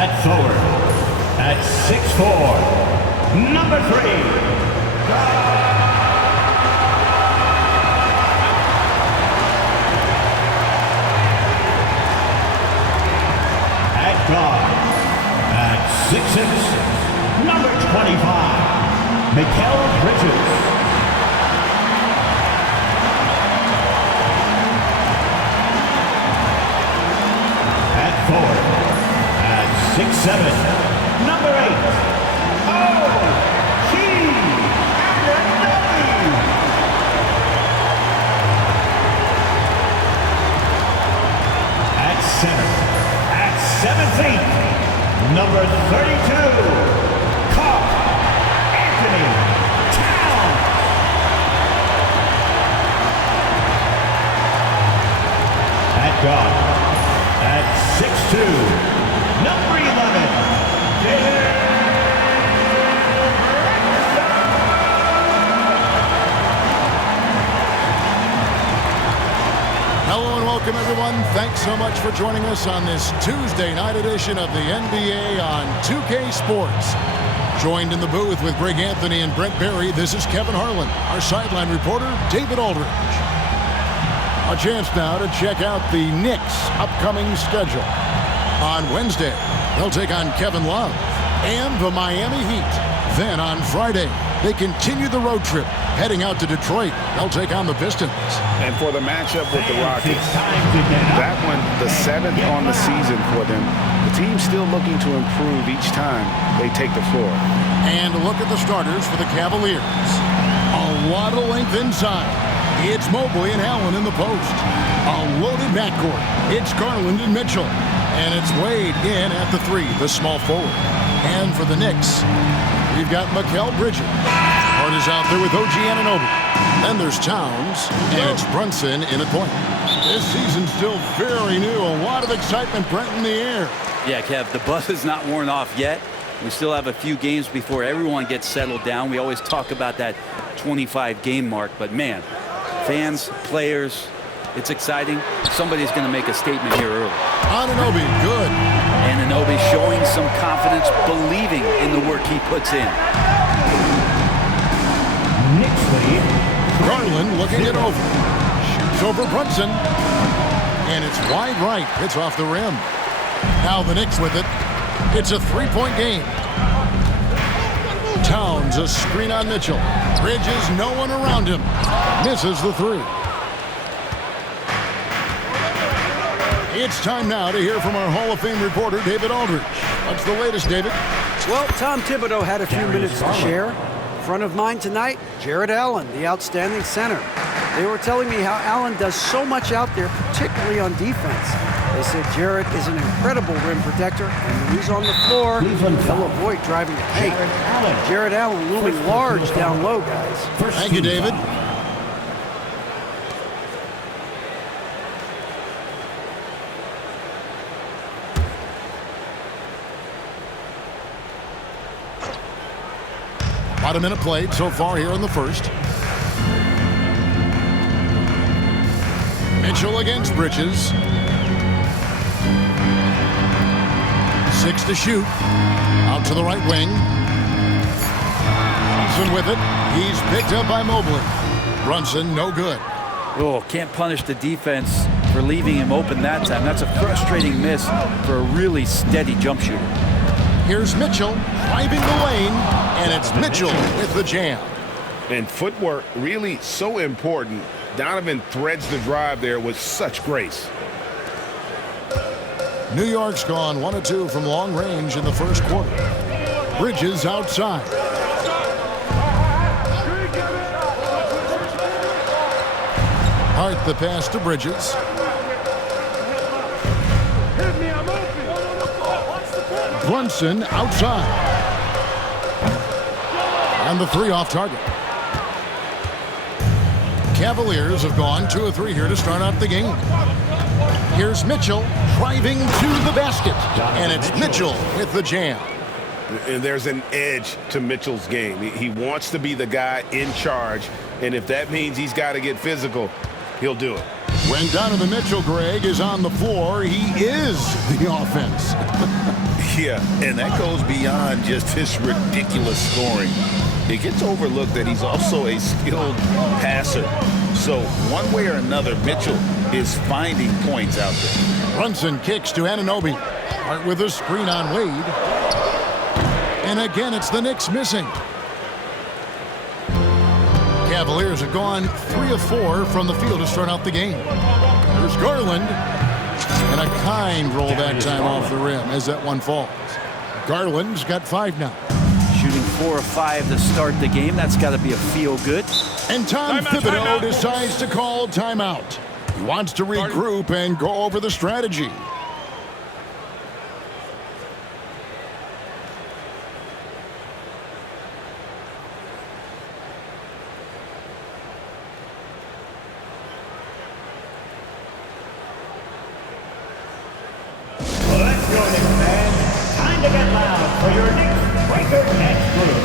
At forward, at 6'4", number 3. At guard, at 6'6", number 25, Bridges. At forward, at 6'7", number 8, At center, at 7 feet, number 32, guard, at 6'2", number 11, Hello and welcome, everyone. Thanks so much for joining us on this Tuesday night edition of the NBA on 2K Sports. Joined in the booth with Greg Anthony and Brent Barry, this is Kevin Harlan. Our sideline reporter, David Aldridge. A chance now to check out the Knicks' upcoming schedule. On Wednesday, they'll take on Kevin Love and the Miami Heat. Then on Friday, they continue the road trip, heading out to Detroit. They'll take on the Pistons. And for the matchup with the Rockets, that one, the 7th on the season for them. The team's still looking to improve each time they take the floor. And a look at the starters for the Cavaliers. A lot of length inside. It's Mobley and Allen in the post. A loaded backcourt. It's Garland and Mitchell. And it's Wade in at the 3, the small forward. And for the Knicks, we've got Bridges. Hart is out there with OG Anunoby. Then there's Towns, and it's Brunson in at point. This season's still very new. A lot of excitement, Brent, in the air. Yeah, Kev, the buzz is not worn off yet. We still have a few games before everyone gets settled down. We always talk about that 25-game mark, but man, fans, players, it's exciting. Somebody's going to make a statement here early. Anunoby, good. Anunoby showing some confidence, believing in the work he puts in. Knicks lead. Garland looking it over. Shoots over Brunson. And it's wide right. It's off the rim. Now the Knicks with it. It's a 3-point game. Towns, a screen on Mitchell. Bridges, no one around him. Misses the 3. It's time now to hear from our Hall of Fame reporter, David Aldridge. What's the latest, David? Well, Tom Thibodeau had a few minutes to share. In front of mine tonight, Jarrett Allen, the outstanding center. They were telling me how Allen does so much out there, particularly on defense. They said Jarrett is an incredible rim protector, and when he's on the floor, he'll avoid driving the paint. Jarrett Allen looming large down low, guys. Thank you, David. About a minute played so far here in the first. Mitchell against Bridges. 6 to shoot. Out to the right wing. Brunson with it. He's picked up by Mobley. Brunson, no good. Oh, can't punish the defense for leaving him open that time. That's a frustrating miss for a really steady jump shooter. Here's Mitchell driving the lane, and it's Mitchell with the jam. And footwork really so important. Donovan threads the drive there with such grace. New York's gone 1 of 2 from long range in the first quarter. Bridges outside. Hart the pass to Bridges. Brunson outside. And the 3 off target. Cavaliers have gone 2 of 3 here to start out the game. Here's Mitchell driving to the basket. And it's Mitchell with the jam. And there's an edge to Mitchell's game. He wants to be the guy in charge. And if that means he's got to get physical, he'll do it. When Donovan Mitchell, Greg, is on the floor, he is the offense. Yeah, and that goes beyond just his ridiculous scoring. It gets overlooked that he's also a skilled passer. So one way or another, Mitchell is finding points out there. Brunson kicks to Anunoby. Hart with a screen on Wade. And again, it's the Knicks missing. Cavaliers have gone 3 of 4 from the field to start out the game. There's Garland. And a kind roll that time off the rim as that one falls. Garland's got 5 now. Shooting 4 of 5 to start the game. That's got to be a feel-good. And Tom Thibodeau decides to call timeout. He wants to regroup and go over the strategy. Let's go, Knicks fans. Time to get loud for your Knicks Breaker Next group.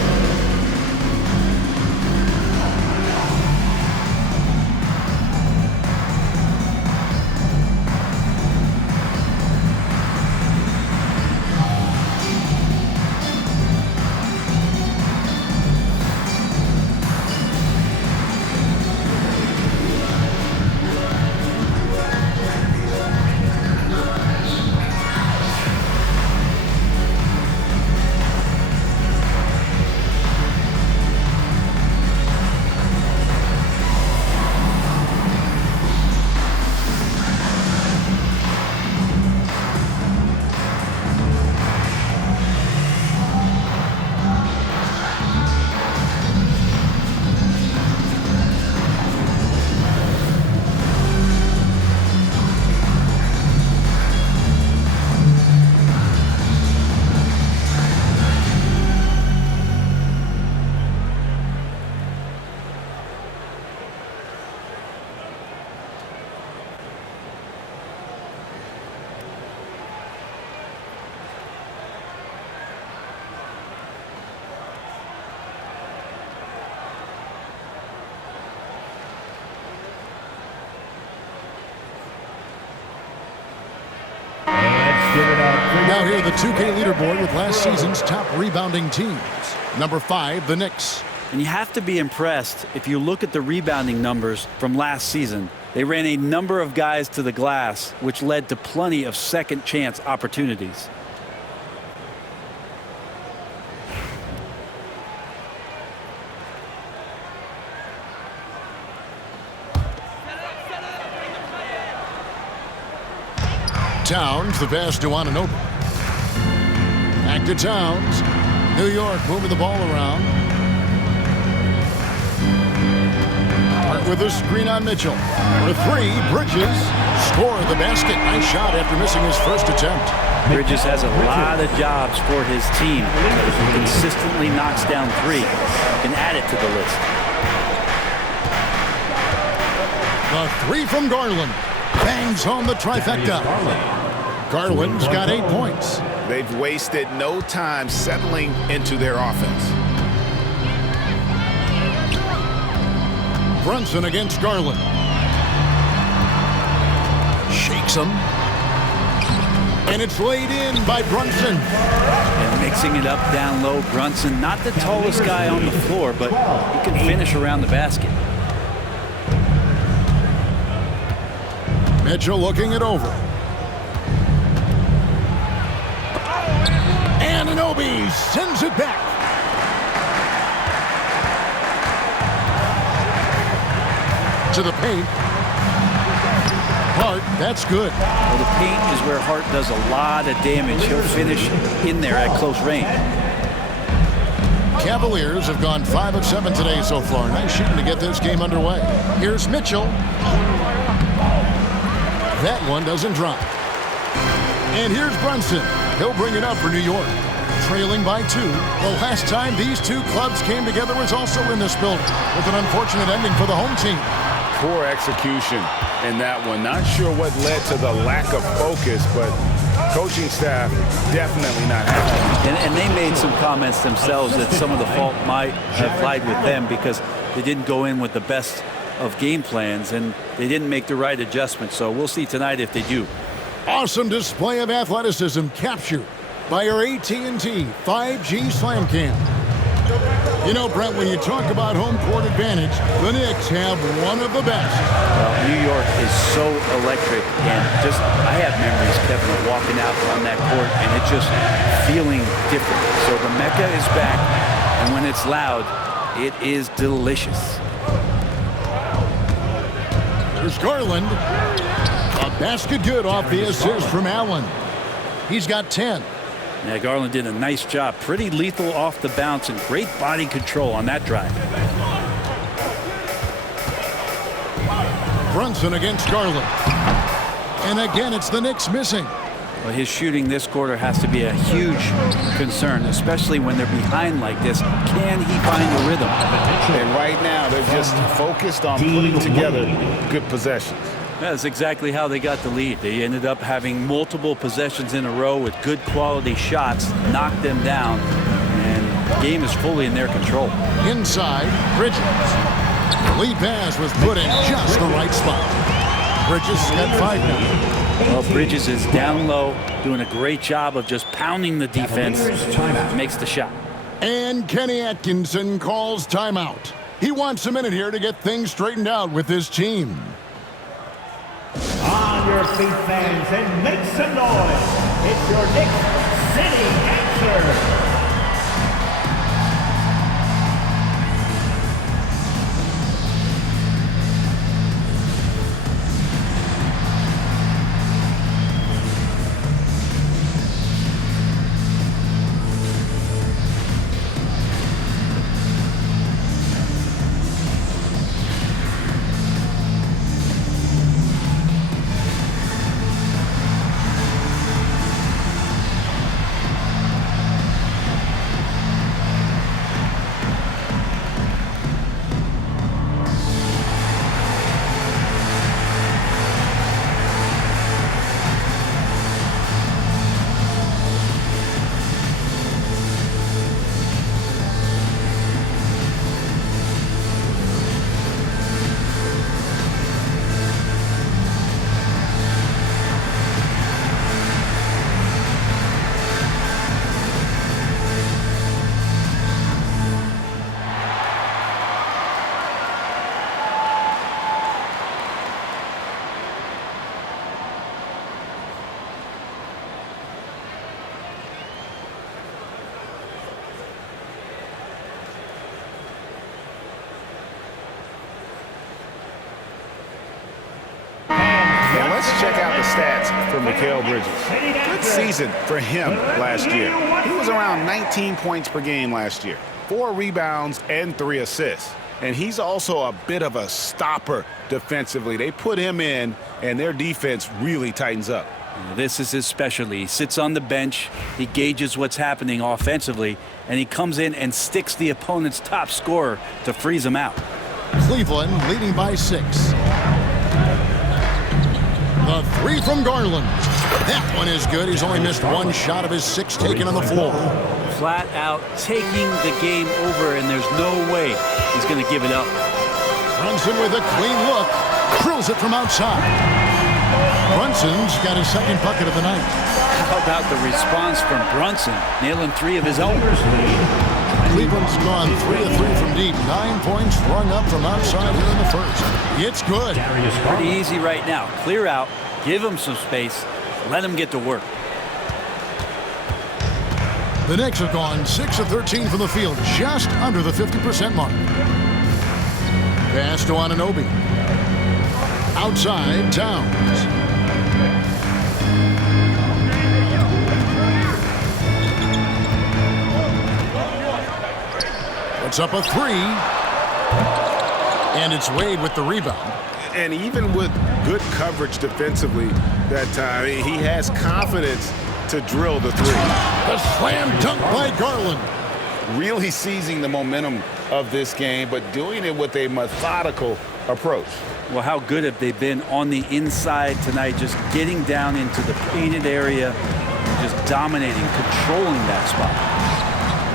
Now here, the 2K leaderboard with last season's top rebounding teams. Number 5, the Knicks. And you have to be impressed if you look at the rebounding numbers from last season. They ran a number of guys to the glass, which led to plenty of second chance opportunities. Towns, the pass to Anunoby. Back to Towns. New York moving the ball around. Hart with a screen on Mitchell. For 3, Bridges score the basket. Nice shot after missing his first attempt. Bridges has a lot of jobs for his team. If he consistently knocks down 3, he can add it to the list. The 3 from Garland. Bangs home the trifecta. Garland's got 8 points. They've wasted no time settling into their offense. Brunson against Garland. Shakes him. And it's laid in by Brunson. And mixing it up down low, Brunson, not the tallest guy on the floor, but he can finish around the basket. Mitchell looking it over. Anunoby sends it back. To the paint. Hart, that's good. Well, the paint is where Hart does a lot of damage. He'll finish in there at close range. Cavaliers have gone 5 of 7 today so far. Nice shooting to get this game underway. Here's Mitchell. That one doesn't drop. And here's Brunson. He'll bring it up for New York. Trailing by 2. The last time these two clubs came together was also in this building, with an unfortunate ending for the home team. Poor execution in that one. Not sure what led to the lack of focus, but coaching staff definitely not happy. And they made some comments themselves that some of the fault might have lied with them because they didn't go in with the best of game plans, and they didn't make the right adjustment. So we'll see tonight if they do. Awesome display of athleticism captured by our AT&T 5G Slam Cam. You know, Brent, when you talk about home court advantage, the Knicks have one of the best. Well, New York is so electric, and just I have memories, Kevin, of walking out on that court and it just feeling different. So the Mecca is back, and when it's loud, it is delicious. Here's Garland. A basket good off the assist from Allen. He's got 10. Yeah, Garland did a nice job. Pretty lethal off the bounce and great body control on that drive. Brunson against Garland. And again, it's the Knicks missing. Well, his shooting this quarter has to be a huge concern, especially when they're behind like this. Can he find the rhythm? And right now, they're just focused on putting together good possessions. That's exactly how they got the lead. They ended up having multiple possessions in a row with good quality shots, knocked them down, and the game is fully in their control. Inside, Bridges. The lead pass was put in just the right spot. Bridges got 5 now. Well, Bridges is down low, doing a great job of just pounding the defense. Makes the shot. And Kenny Atkinson calls timeout. He wants a minute here to get things straightened out with his team. On your feet, fans, and make some noise. It's your Knicks City answer. Check out the stats for Mikal Bridges. Good season for him last year. He was around 19 points per game last year, 4 rebounds and 3 assists. And he's also a bit of a stopper defensively. They put him in, and their defense really tightens up. This is his specialty. He sits on the bench, he gauges what's happening offensively, and he comes in and sticks the opponent's top scorer to freeze him out. Cleveland leading by 6. The 3 from Garland. That one is good. He's only missed 1 shot of his 6 taken on the floor. Flat out taking the game over, and there's no way he's going to give it up. Brunson with a clean look. Drills it from outside. Brunson's got his 2nd bucket of the night. How about the response from Brunson, nailing 3 of his own? Cleveland's gone 3 of 3 from deep. 9 points rung up from outside here in the first. It's good. Pretty easy right now. Clear out, give him some space, let him get to work. The Knicks have gone 6 of 13 from the field, just under the 50% mark. Pass to Anunoby. Outside, Towns. Puts up a 3. And it's Wade with the rebound. And even with good coverage defensively that time, he has confidence to drill the 3. The slam dunk by Garland. Really seizing the momentum of this game, but doing it with a methodical approach. Well, how good have they been on the inside tonight, just getting down into the painted area, just dominating, controlling that spot.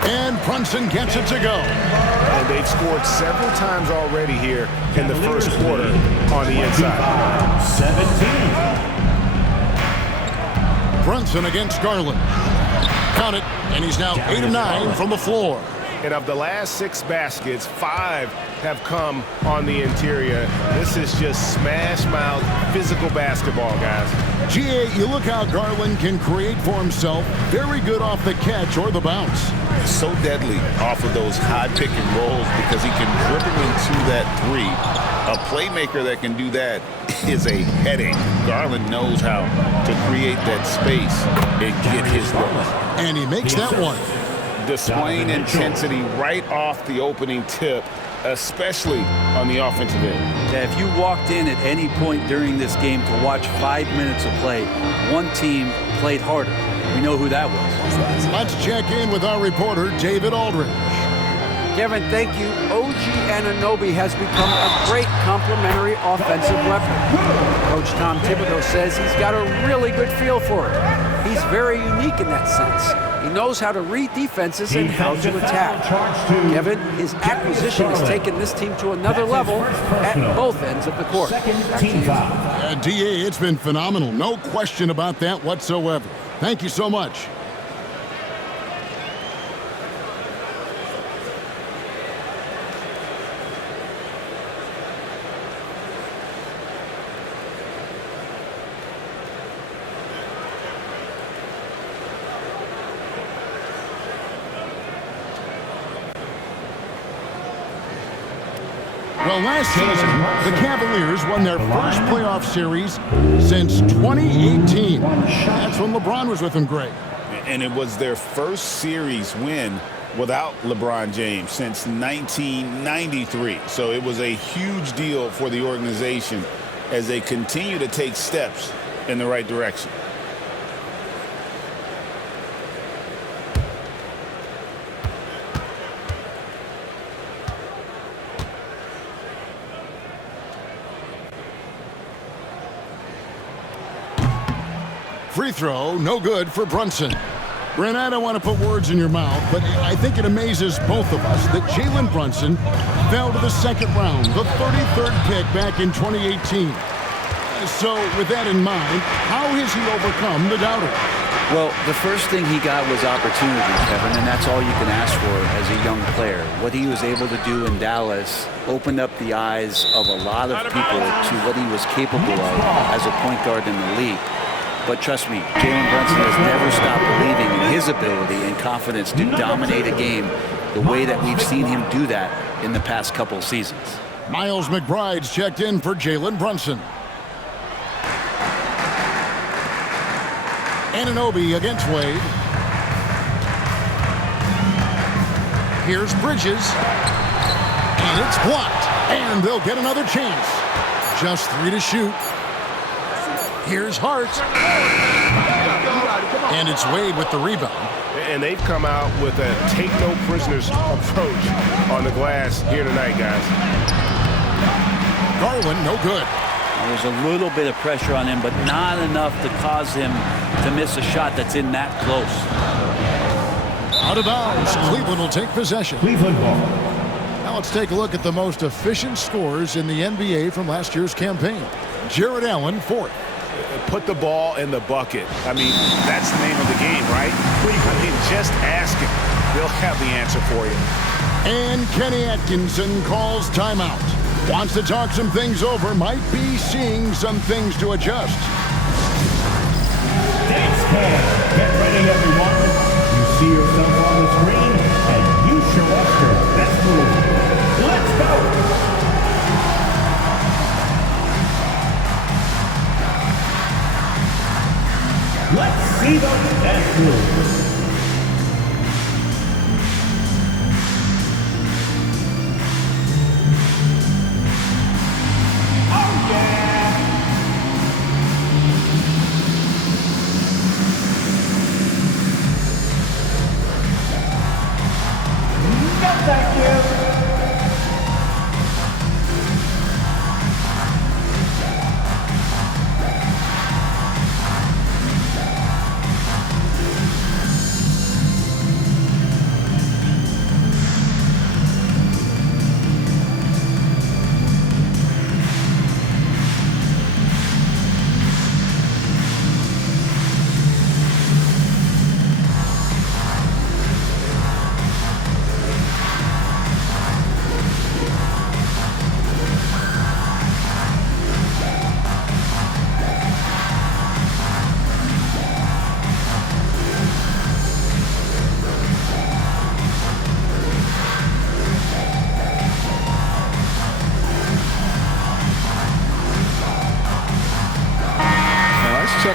And Brunson gets it to go. And they've scored several times already here in the first quarter on the inside. 17. Brunson against Garland. Count it, and he's now 8 of 9 from the floor. And of the last 6 baskets, 5 have come on the interior. This is just smash-mouth physical basketball, guys. GA, you look how Garland can create for himself. Very good off the catch or the bounce. So deadly off of those high pick and rolls because he can dribble into that 3. A playmaker that can do that is a headache. Garland knows how to create that space and get his look. And he makes that one. Displaying intensity right off the opening tip, especially on the offensive end. Yeah, if you walked in at any point during this game to watch 5 minutes of play, one team played harder. We know who that was. Let's check in with our reporter, David Aldridge. Kevin, thank you. OG Anunoby has become a great complementary offensive weapon. Coach Tom Thibodeau says he's got a really good feel for it. He's very unique in that sense. He knows how to read defenses and how to attack. Kevin, his acquisition has taken this team to another level at both ends of the court. DA, it's been phenomenal. No question about that whatsoever. Thank you so much. Well, last season, the Cavaliers won their first playoff series since 2018. That's when LeBron was with them, Greg. And it was their first series win without LeBron James since 1993. So it was a huge deal for the organization as they continue to take steps in the right direction. Free throw, no good for Brunson. Brent, I don't want to put words in your mouth, but I think it amazes both of us that Jalen Brunson fell to the second round, the 33rd pick back in 2018. So with that in mind, how has he overcome the doubters? Well, the first thing he got was opportunity, Kevin, and that's all you can ask for as a young player. What he was able to do in Dallas opened up the eyes of a lot of people to what he was capable of as a point guard in the league. But trust me, Jalen Brunson has never stopped believing in his ability and confidence to dominate a game the way that we've seen him do that in the past couple seasons. Miles McBride's checked in for Jalen Brunson. Anunoby against Wade. Here's Bridges. And it's blocked. And they'll get another chance. Just 3 to shoot. Here's Hart. And it's Wade with the rebound. And they've come out with a take-no-prisoners approach on the glass here tonight, guys. Garland, no good. There's a little bit of pressure on him, but not enough to cause him to miss a shot that's in that close. Out of bounds. Cleveland will take possession. Cleveland ball. Now let's take a look at the most efficient scorers in the NBA from last year's campaign. Jared Allen, 4th. Put the ball in the bucket. I mean, that's the name of the game, right? I mean, just ask him. They'll have the answer for you. And Kenny Atkinson calls timeout. Wants to talk some things over. Might be seeing some things to adjust. Dance cam. Get ready, everyone. You see yourself on the screen, and you show us your best move. Let's go. Let's see those best moves. Oh, yeah! No, thank you.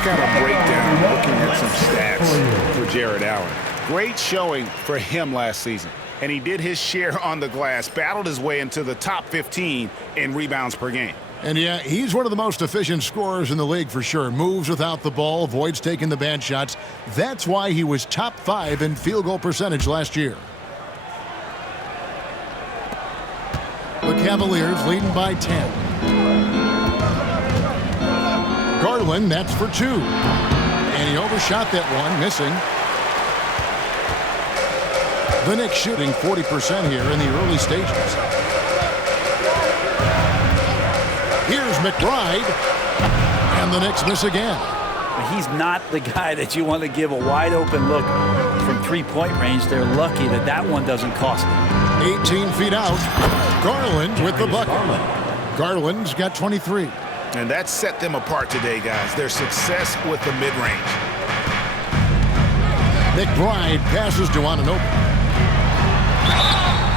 kind of breakdown, looking at some stats for Jared Allen. Great showing for him last season. And he did his share on the glass, battled his way into the top 15 in rebounds per game. And yeah, he's one of the most efficient scorers in the league for sure. Moves without the ball, avoids taking the bad shots. That's why he was top 5 in field goal percentage last year. The Cavaliers leading by 10. Garland, that's for 2. And he overshot that one, missing. The Knicks shooting 40% here in the early stages. Here's McBride. And the Knicks miss again. He's not the guy that you want to give a wide open look from three-point range. They're lucky that that one doesn't cost them. 18 feet out. Garland with the bucket. Garland's got 23. And that set them apart today, guys. Their success with the mid-range. McBride passes to Anunoby.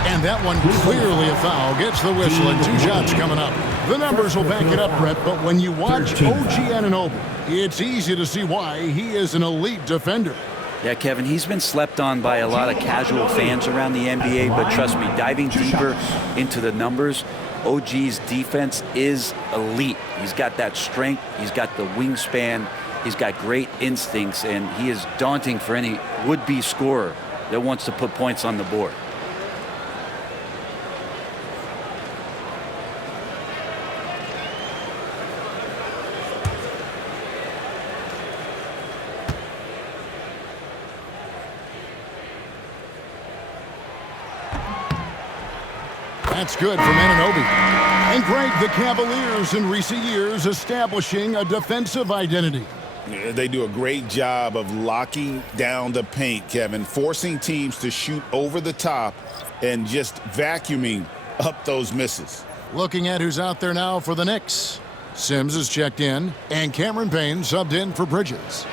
And that one clearly a foul. Gets the whistle and 2 shots coming up. The numbers will back it up, Brett, but when you watch OG Anunoby, it's easy to see why he is an elite defender. Yeah, Kevin, he's been slept on by a lot of casual fans around the NBA, but trust me, diving deeper into the numbers, OG's defense is elite. He's got that strength, he's got the wingspan, he's got great instincts, and he is daunting for any would-be scorer that wants to put points on the board. That's good from Anunoby. And Greg, the Cavaliers in recent years establishing a defensive identity. Yeah, they do a great job of locking down the paint, Kevin, forcing teams to shoot over the top and just vacuuming up those misses. Looking at who's out there now for the Knicks. Sims is checked in, and Cameron Payne subbed in for Bridges.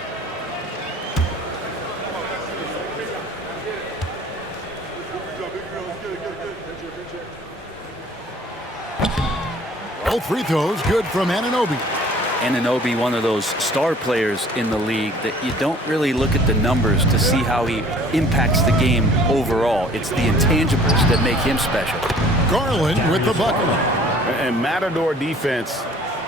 Both free throws good from Anunoby. Anunoby, one of those star players in the league that you don't really look at the numbers to see how he impacts the game overall. It's the intangibles that make him special. Garland with the bucket. And Matador defense,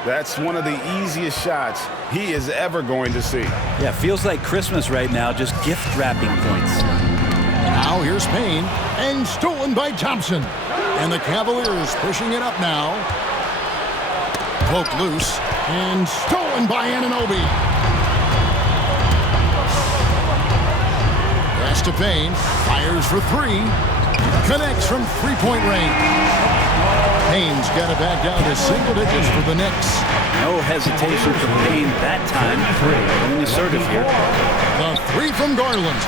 that's one of the easiest shots he is ever going to see. Yeah, feels like Christmas right now, just gift wrapping points. Now here's Payne, and stolen by Thompson. And the Cavaliers pushing it up now. Poked loose, and stolen by Anunoby. Pass to Payne, fires for 3, connects from three-point range. Payne's got it back down to single digits for the Knicks. No hesitation from Payne that time. Being assertive here. The 3 from Garland.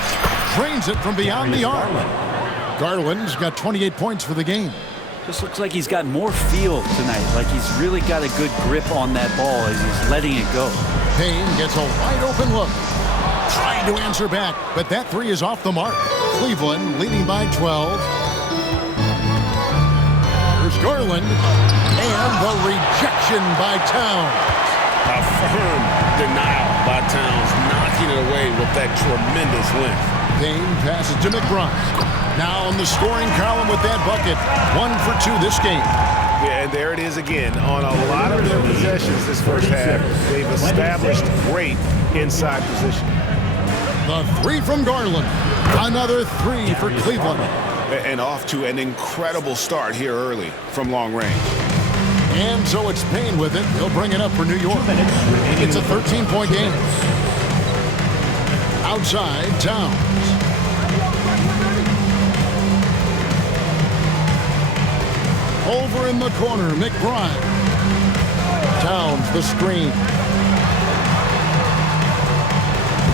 Drains it from beyond the arc. Garland's got 28 points for the game. Just looks like he's got more feel tonight. Like he's really got a good grip on that ball as he's letting it go. Payne gets a wide open look. Trying to answer back, but that 3 is off the mark. Cleveland leading by 12. Here's Garland. And the rejection by Towns. A firm denial by Towns, knocking it away with that tremendous length. Payne passes to McBride. Now on the scoring column with that bucket. 1 for 2 this game. Yeah, and there it is again. On a lot of their possessions this first half, they've established great inside position. The 3 from Garland. Another 3 for Cleveland. And off to an incredible start here early from long range. And so it's Payne with it. He'll bring it up for New York. It's a 13-point game. Outside, Towns. Over in the corner, McBride. Towns, the screen.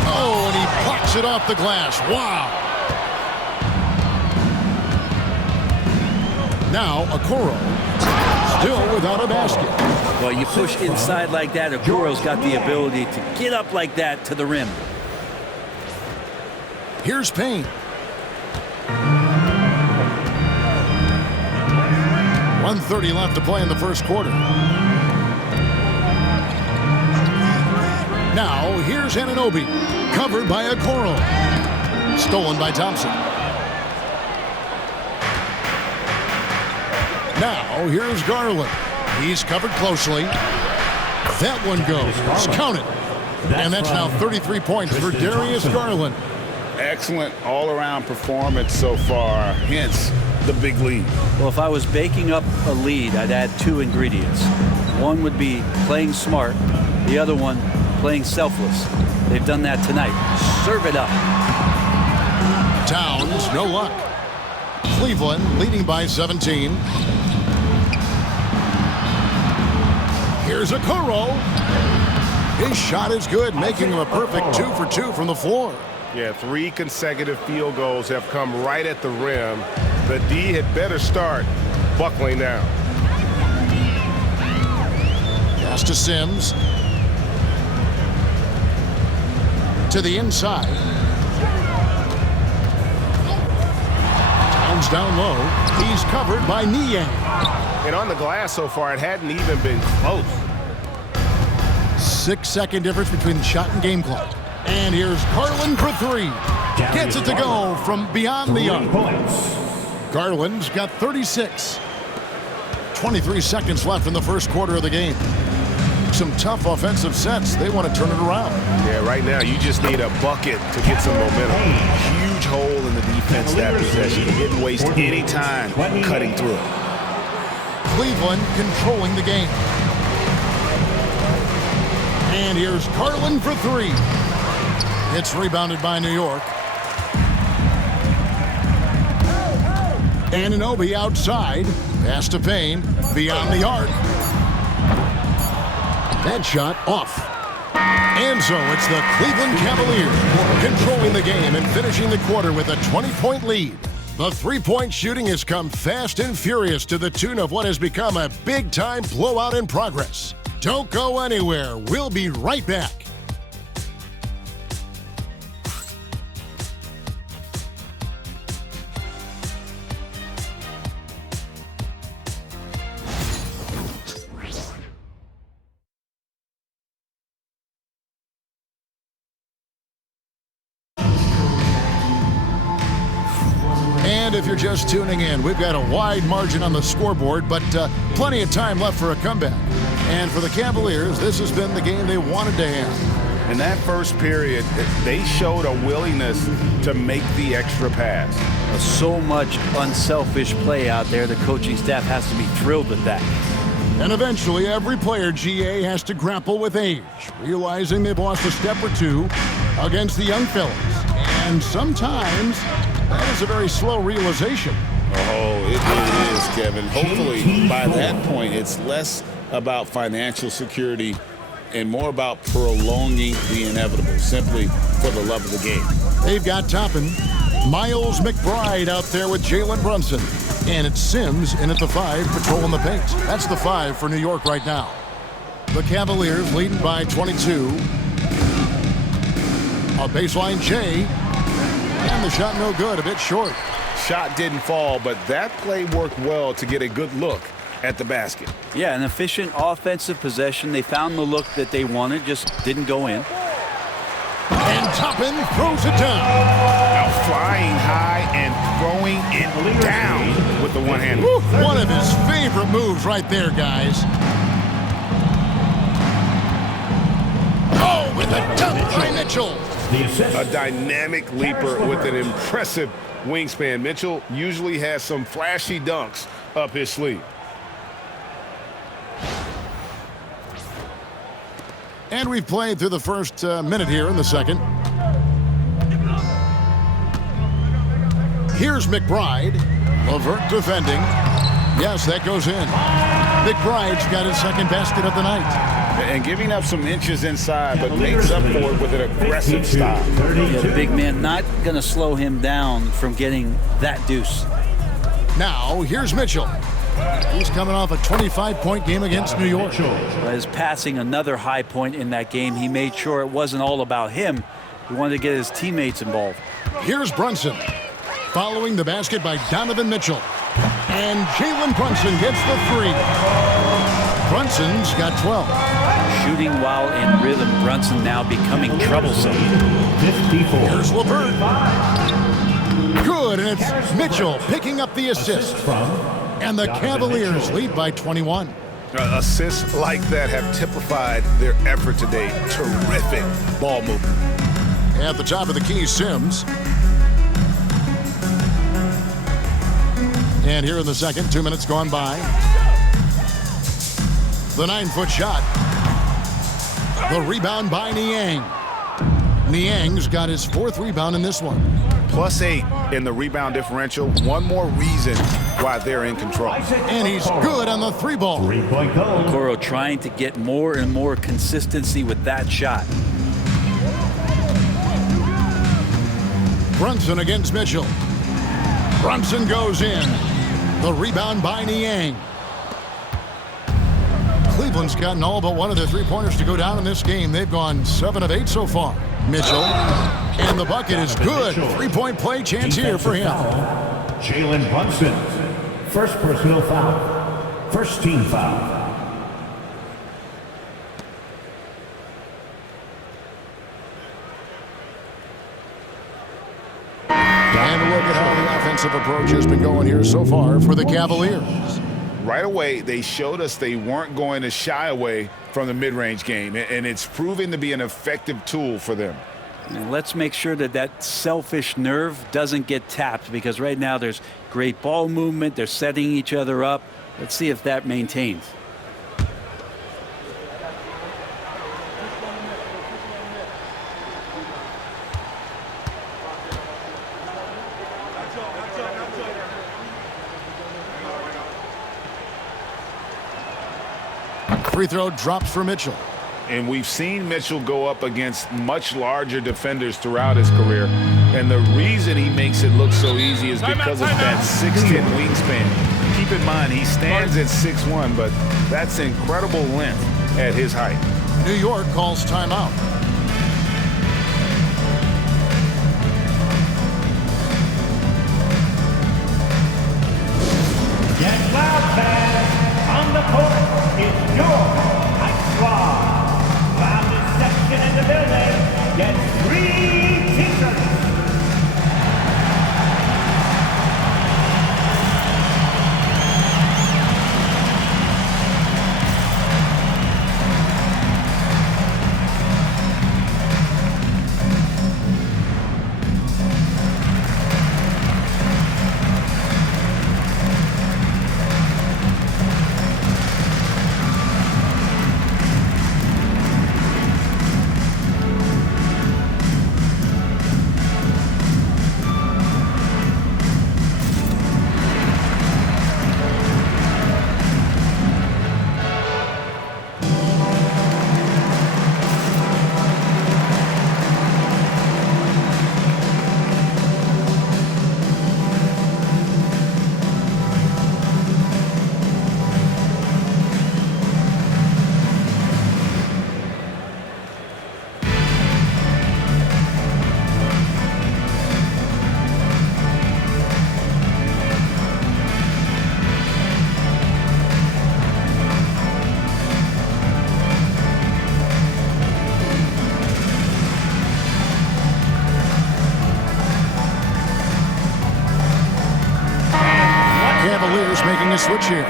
Oh, and he plucks it off the glass. Wow. Now, Okoro. Still without a basket. Well, you push inside like that, Okoro's got the ability to get up like that to the rim. Here's Payne. 1:30 left to play in the first quarter. Now, here's Anunoby, covered by Okoro. Stolen by Thompson. Now, here's Garland. He's covered closely. That one goes. Count it. And that's now 33 points for Darius Garland. Excellent all-around performance so far, hence the big lead. Well, if I was baking up a lead, I'd add 2 ingredients. One would be playing smart. The other one, playing selfless. They've done that tonight. Serve it up. Towns, no luck. Cleveland leading by 17. Here's Okoro. His shot is good, making him a perfect 2 for 2 from the floor. Yeah, 3 consecutive field goals have come right at the rim. The D had better start buckling down. Pass to Sims. To the inside. Towns down low. He's covered by Niang. And on the glass so far, it hadn't even been close. 6-second difference between the shot and game clock. And here's Garland for 3. Gets it to go from beyond the arc. Garland's got 36. 23 seconds left in the first quarter of the game. Some tough offensive sets. They want to turn it around. Yeah, right now you just need a bucket to get some momentum. Huge hole in the defense that possession. He didn't waste any time cutting through it. Cleveland controlling the game. And here's Garland for 3. It's rebounded by New York. Anunoby outside. Pass to Payne. Beyond the arc. That shot off. And so it's the Cleveland Cavaliers controlling the game and finishing the quarter with a 20-point lead. The three-point shooting has come fast and furious to the tune of what has become a big-time blowout in progress. Don't go anywhere. We'll be right back. And if you're just tuning in, we've got a wide margin on the scoreboard, but plenty of time left for a comeback. And for the Cavaliers, this has been the game they wanted to have. In that first period, they showed a willingness to make the extra pass. So much unselfish play out there. The coaching staff has to be thrilled with that. And eventually, every player, GA, has to grapple with age, realizing they've lost a step or two against the young fellas. And sometimes that is a very slow realization. Oh, it really is, Kevin. Hopefully, by that point, it's less about financial security and more about prolonging the inevitable, simply for the love of the game. They've got Toppin, Miles McBride out there with Jalen Brunson. And it's Sims in at the 5, patrolling the paint. That's the 5 for New York right now. The Cavaliers leading by 22. A baseline J. And the shot no good, a bit short. Shot didn't fall, but that play worked well to get a good look at the basket. Yeah, an efficient offensive possession. They found the look that they wanted, just didn't go in. And Toppin throws it down. Now flying high and throwing it down with the one hand. One of his favorite moves right there, guys. Oh, with a dunk by Mitchell. A dynamic leaper with an impressive wingspan. Mitchell usually has some flashy dunks up his sleeve. And we've played through the first minute here in the second. Here's McBride. Levert defending. Yes, that goes in. McBride's got his second basket of the night. And giving up some inches inside, but makes up for it with an aggressive style. Yeah, the big man not going to slow him down from getting that deuce. Now, here's Mitchell. He's coming off a 25-point game against New York. As passing another high point in that game, he made sure it wasn't all about him. He wanted to get his teammates involved. Here's Brunson. Following the basket by Donovan Mitchell. And Jalen Brunson gets the 3. Brunson's got 12. Shooting while in rhythm. Brunson now becoming troublesome. 54. Here's LeVert. Good, and it's Mitchell picking up the assist. And the Cavaliers lead by 21. Assists like that have typified their effort today. Terrific ball movement. At the top of the key, Sims. And here in the second, 2 minutes gone by. The 9-foot shot. The rebound by Niang. Niang's got his 4th rebound in this one. +8 in the rebound differential. One more reason why they're in control. And he's good on the 3-ball. 3-point goal. Coro trying to get more and more consistency with that shot. Brunson against Mitchell. Brunson goes in. The rebound by Niang. Cleveland's gotten all but one of their 3-pointers to go down in this game. They've gone 7 of 8 so far. Mitchell. And the bucket is good. 3-point play chance here for him. Jalen Brunson. First personal foul. First team foul. And look at how the offensive approach has been going here so far for the Cavaliers. Right away, they showed us they weren't going to shy away from the mid-range game, and it's proving to be an effective tool for them. And let's make sure that that selfish nerve doesn't get tapped, because right now there's great ball movement. They're setting each other up. Let's see if that maintains. Free throw drops for Mitchell. And we've seen Mitchell go up against much larger defenders throughout his career. And the reason he makes it look so easy is because of that 6'10" wingspan. Keep in mind, he stands at 6'1", but that's incredible length at his height. New York calls timeout. Get loud, fans. On the court is your high squad. Loudest section in the building gets 3 t-shirts. Cavaliers making a switch here.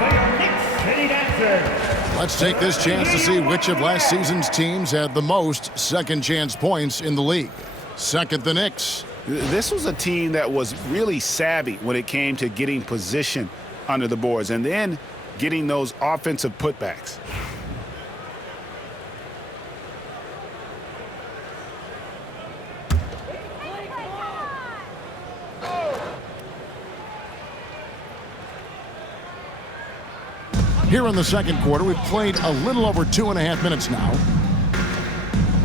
Let's take this chance to see which of last season's teams had the most second chance points in the league. Second, the Knicks. This was a team that was really savvy when it came to getting position under the boards and then getting those offensive putbacks. Here in the second quarter, we've played a little over 2.5 minutes now.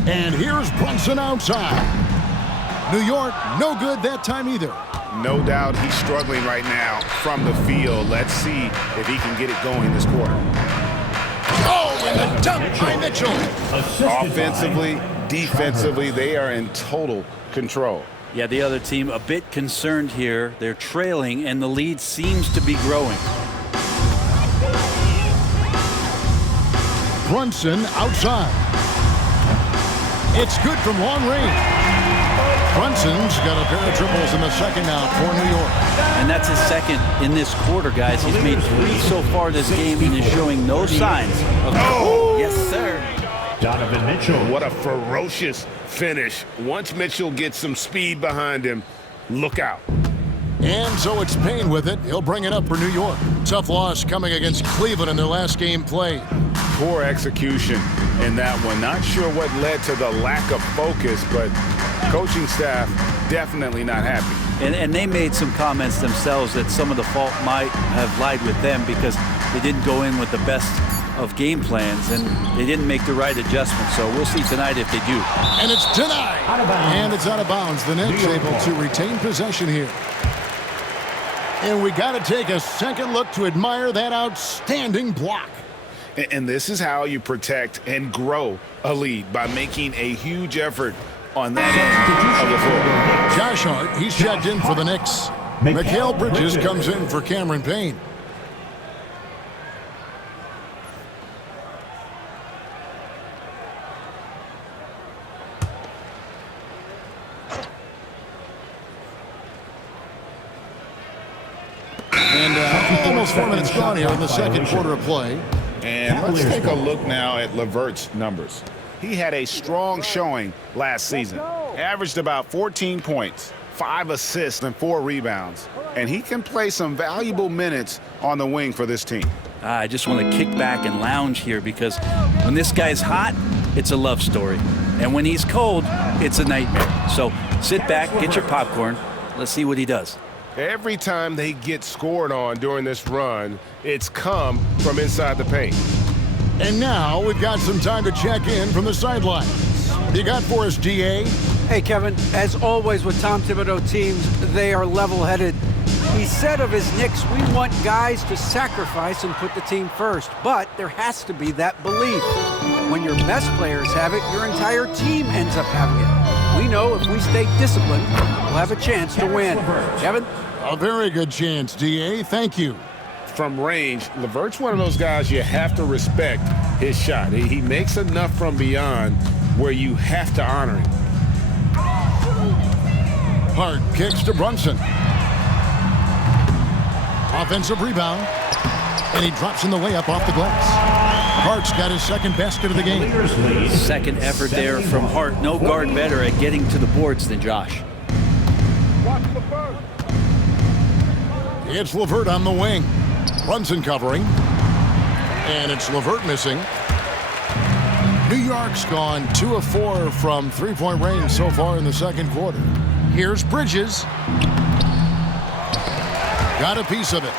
And here's Brunson outside. New York, no good that time either. No doubt he's struggling right now from the field. Let's see if he can get it going this quarter. Oh, and the dunk by Mitchell. Offensively, defensively, they are in total control. Yeah, the other team a bit concerned here. They're trailing, and the lead seems to be growing. Brunson outside. It's good from long range. Brunson's got a pair of triples in the second now for New York. And that's his second in this quarter, guys. He's made 3 so far this game and is showing no signs of... Oh, yes, sir. Donovan Mitchell. What a ferocious finish. Once Mitchell gets some speed behind him, look out. And so it's Payne with it. He'll bring it up for New York. Tough loss coming against Cleveland in their last game played. Poor execution in that one. Not sure what led to the lack of focus, but coaching staff definitely not happy. And they made some comments themselves that some of the fault might have lied with them because they didn't go in with the best of game plans and they didn't make the right adjustments. So we'll see tonight if they do. And it's denied. And it's out of bounds. The Knicks able to retain possession here. And we got to take a second look to admire that outstanding block. And this is how you protect and grow a lead, by making a huge effort on that end of the floor. Josh Hart, he's checked in for the Knicks. Mikal Bridges comes in for Cameron Payne. And almost 4 minutes gone here in the second quarter of play. And let's take a look now at LeVert's numbers. He had a strong showing last season. Averaged about 14 points, 5 assists, and 4 rebounds. And he can play some valuable minutes on the wing for this team. I just want to kick back and lounge here because when this guy's hot, it's a love story. And when he's cold, it's a nightmare. So sit back, get your popcorn. Let's see what he does. Every time they get scored on during this run, it's come from inside the paint. And now we've got some time to check in from the sideline. What do you got for us, GA? Hey, Kevin, as always with Tom Thibodeau teams, they are level-headed. He said of his Knicks, we want guys to sacrifice and put the team first. But there has to be that belief. When your best players have it, your entire team ends up having it. We know if we stay disciplined, we'll have a chance to win. Kevin? A very good chance, DA. Thank you. From range, LeVert's one of those guys you have to respect his shot. He makes enough from beyond where you have to honor him. Hart kicks to Brunson. Offensive rebound. And he drops in the layup off the glass. Hart's got his second basket of the game. Second effort there from Hart. No guard better at getting to the boards than Josh. It's LeVert on the wing. Brunson covering. And it's LeVert missing. New York's gone 2 of 4 from three-point range so far in the second quarter. Here's Bridges. Got a piece of it.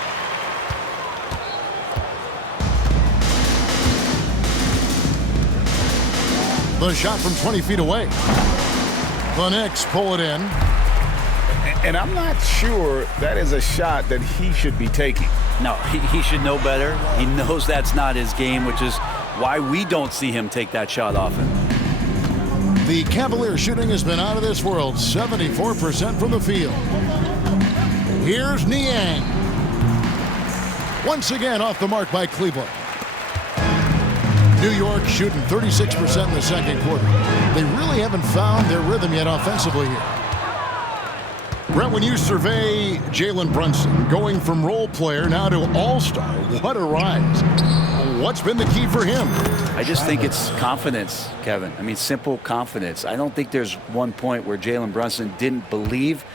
The shot from 20 feet away. The Knicks pull it in. And I'm not sure that is a shot that he should be taking. No, he should know better. He knows that's not his game, which is why we don't see him take that shot often. The Cavaliers shooting has been out of this world. 74% from the field. Here's Niang. Once again off the mark by Cleveland. New York shooting 36% in the second quarter. They really haven't found their rhythm yet offensively here. Brett, when you survey Jalen Brunson going from role player now to all-star, what a rise. What's been the key for him? I just think it's confidence, Kevin. I mean, simple confidence. I don't think there's one point where Jalen Brunson didn't believe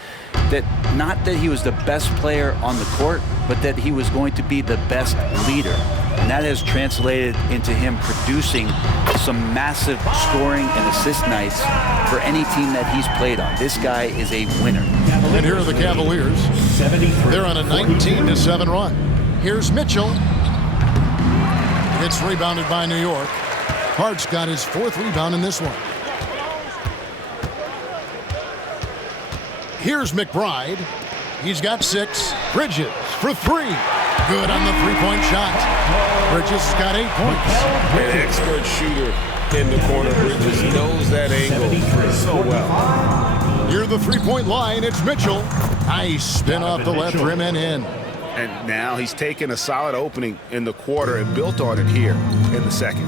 that, not that he was the best player on the court, but that he was going to be the best leader. And that has translated into him producing some massive scoring and assist nights for any team that he's played on. This guy is a winner. And here are the Cavaliers. They're on a 19-7 run. Here's Mitchell. It's rebounded by New York. Hart's got his 4th rebound in this one. Here's McBride. He's got 6. Bridges for 3. Good on the three-point shot. Bridges has got 8 points. An expert shooter in the corner. Bridges knows that angle so well. Near the three-point line, it's Mitchell. Nice spin off the left rim and in. And now he's taken a solid opening in the quarter and built on it here in the second.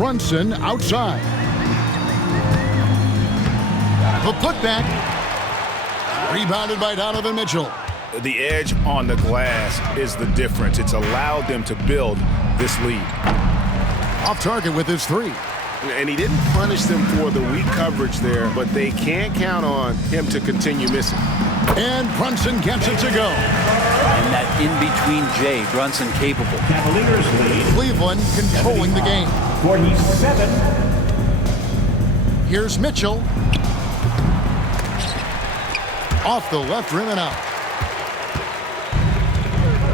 Brunson outside. The putback. Rebounded by Donovan Mitchell. The edge on the glass is the difference. It's allowed them to build this lead. Off target with his three. And he didn't punish them for the weak coverage there, but they can't count on him to continue missing. And Brunson gets it to go. And that in-between J, Brunson capable. Cavaliers lead. Cleveland controlling the game. 47. Here's Mitchell. Off the left rim and out.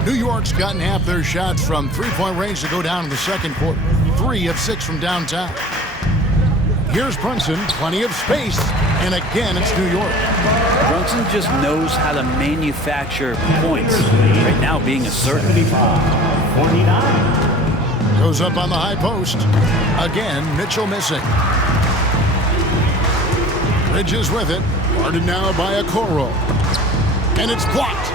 New York's gotten half their shots from three-point range to go down in the second quarter. 3 of 6 from downtown. Here's Brunson, plenty of space, and again it's New York. Brunson just knows how to manufacture points. Right now being assertive. 49. Goes up on the high post. Again, Mitchell missing. Bridges with it. Guarded now by Okoro. And it's blocked.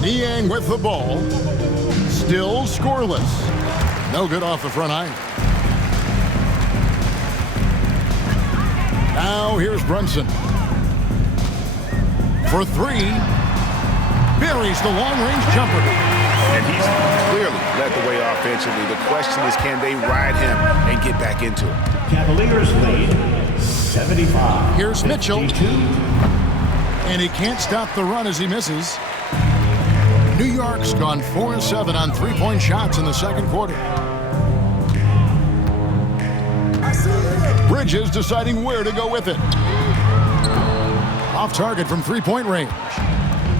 Niang with the ball. Still scoreless. No good off the front iron. Now here's Brunson. For 3. Buries the long-range jumper. And he's clearly led the way offensively. The question is, can they ride him and get back into it? Cavaliers lead 75. Here's Mitchell. 52. And he can't stop the run as he misses. New York's gone 4 of 7 on three-point shots in the second quarter. Bridges deciding where to go with it. Off target from three-point range.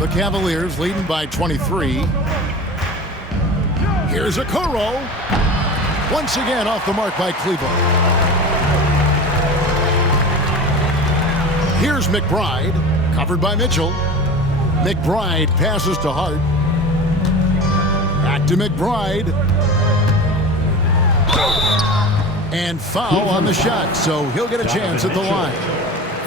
The Cavaliers leading by 23. Here's Okoro. Once again off the mark by Cleveland. Here's McBride. Covered by Mitchell. McBride passes to Hart. Back to McBride. And foul on the shot, so he'll get a chance at the line.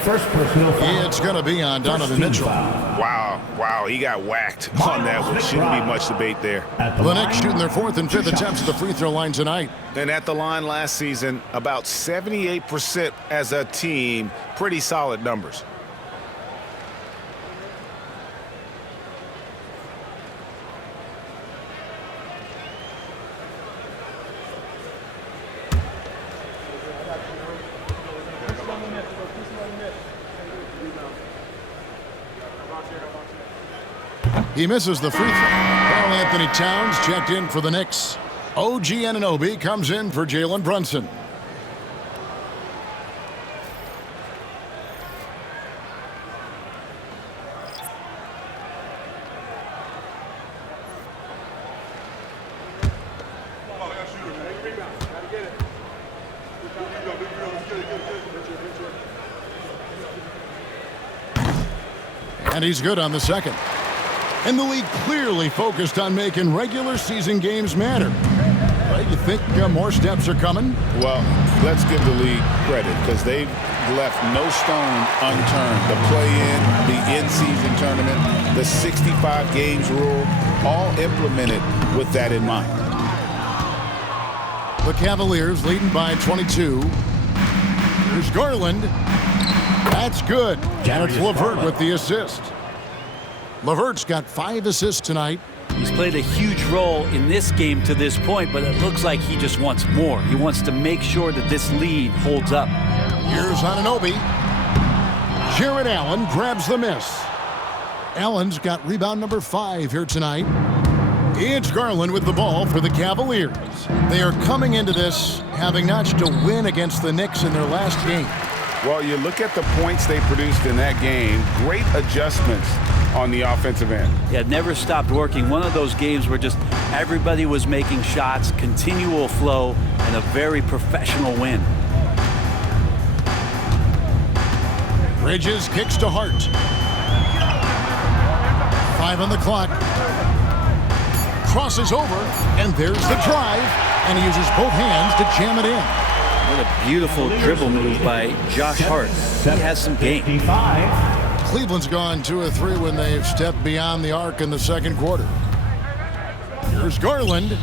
First personal foul. It's going to be on Donovan Mitchell. Wow, he got whacked on that one. Shouldn't be much debate there. The Knicks shooting their 4th and 5th attempts at the free throw line tonight. And at the line last season, about 78% as a team. Pretty solid numbers. He misses the free throw. Karl Anthony Towns checked in for the Knicks. OG Anunoby comes in for Jalen Brunson. And he's good on the second. And the league clearly focused on making regular season games matter. Right? You think more steps are coming? Well, let's give the league credit because they've left no stone unturned. The play-in, the in-season tournament, the 65 games rule, all implemented with that in mind. The Cavaliers leading by 22. Here's Garland. That's good. And it's LeVert with the assist. LeVert's got 5 assists tonight. He's played a huge role in this game to this point, but it looks like he just wants more. He wants to make sure that this lead holds up. Here's Anunoby. Jared Allen grabs the miss. Allen's got rebound number 5 here tonight. It's Garland with the ball for the Cavaliers. They are coming into this having notched a win against the Knicks in their last game. Well, you look at the points they produced in that game. Great adjustments on the offensive end. Yeah, never stopped working. One of those games where just everybody was making shots, continual flow, and a very professional win. Bridges kicks to Hart. 5 on the clock. Crosses over, and there's the drive, and he uses both hands to jam it in. What a beautiful dribble move by Josh Hart. He has some game. 55. Cleveland's gone 2 of 3 when they've stepped beyond the arc in the second quarter. Here's Garland,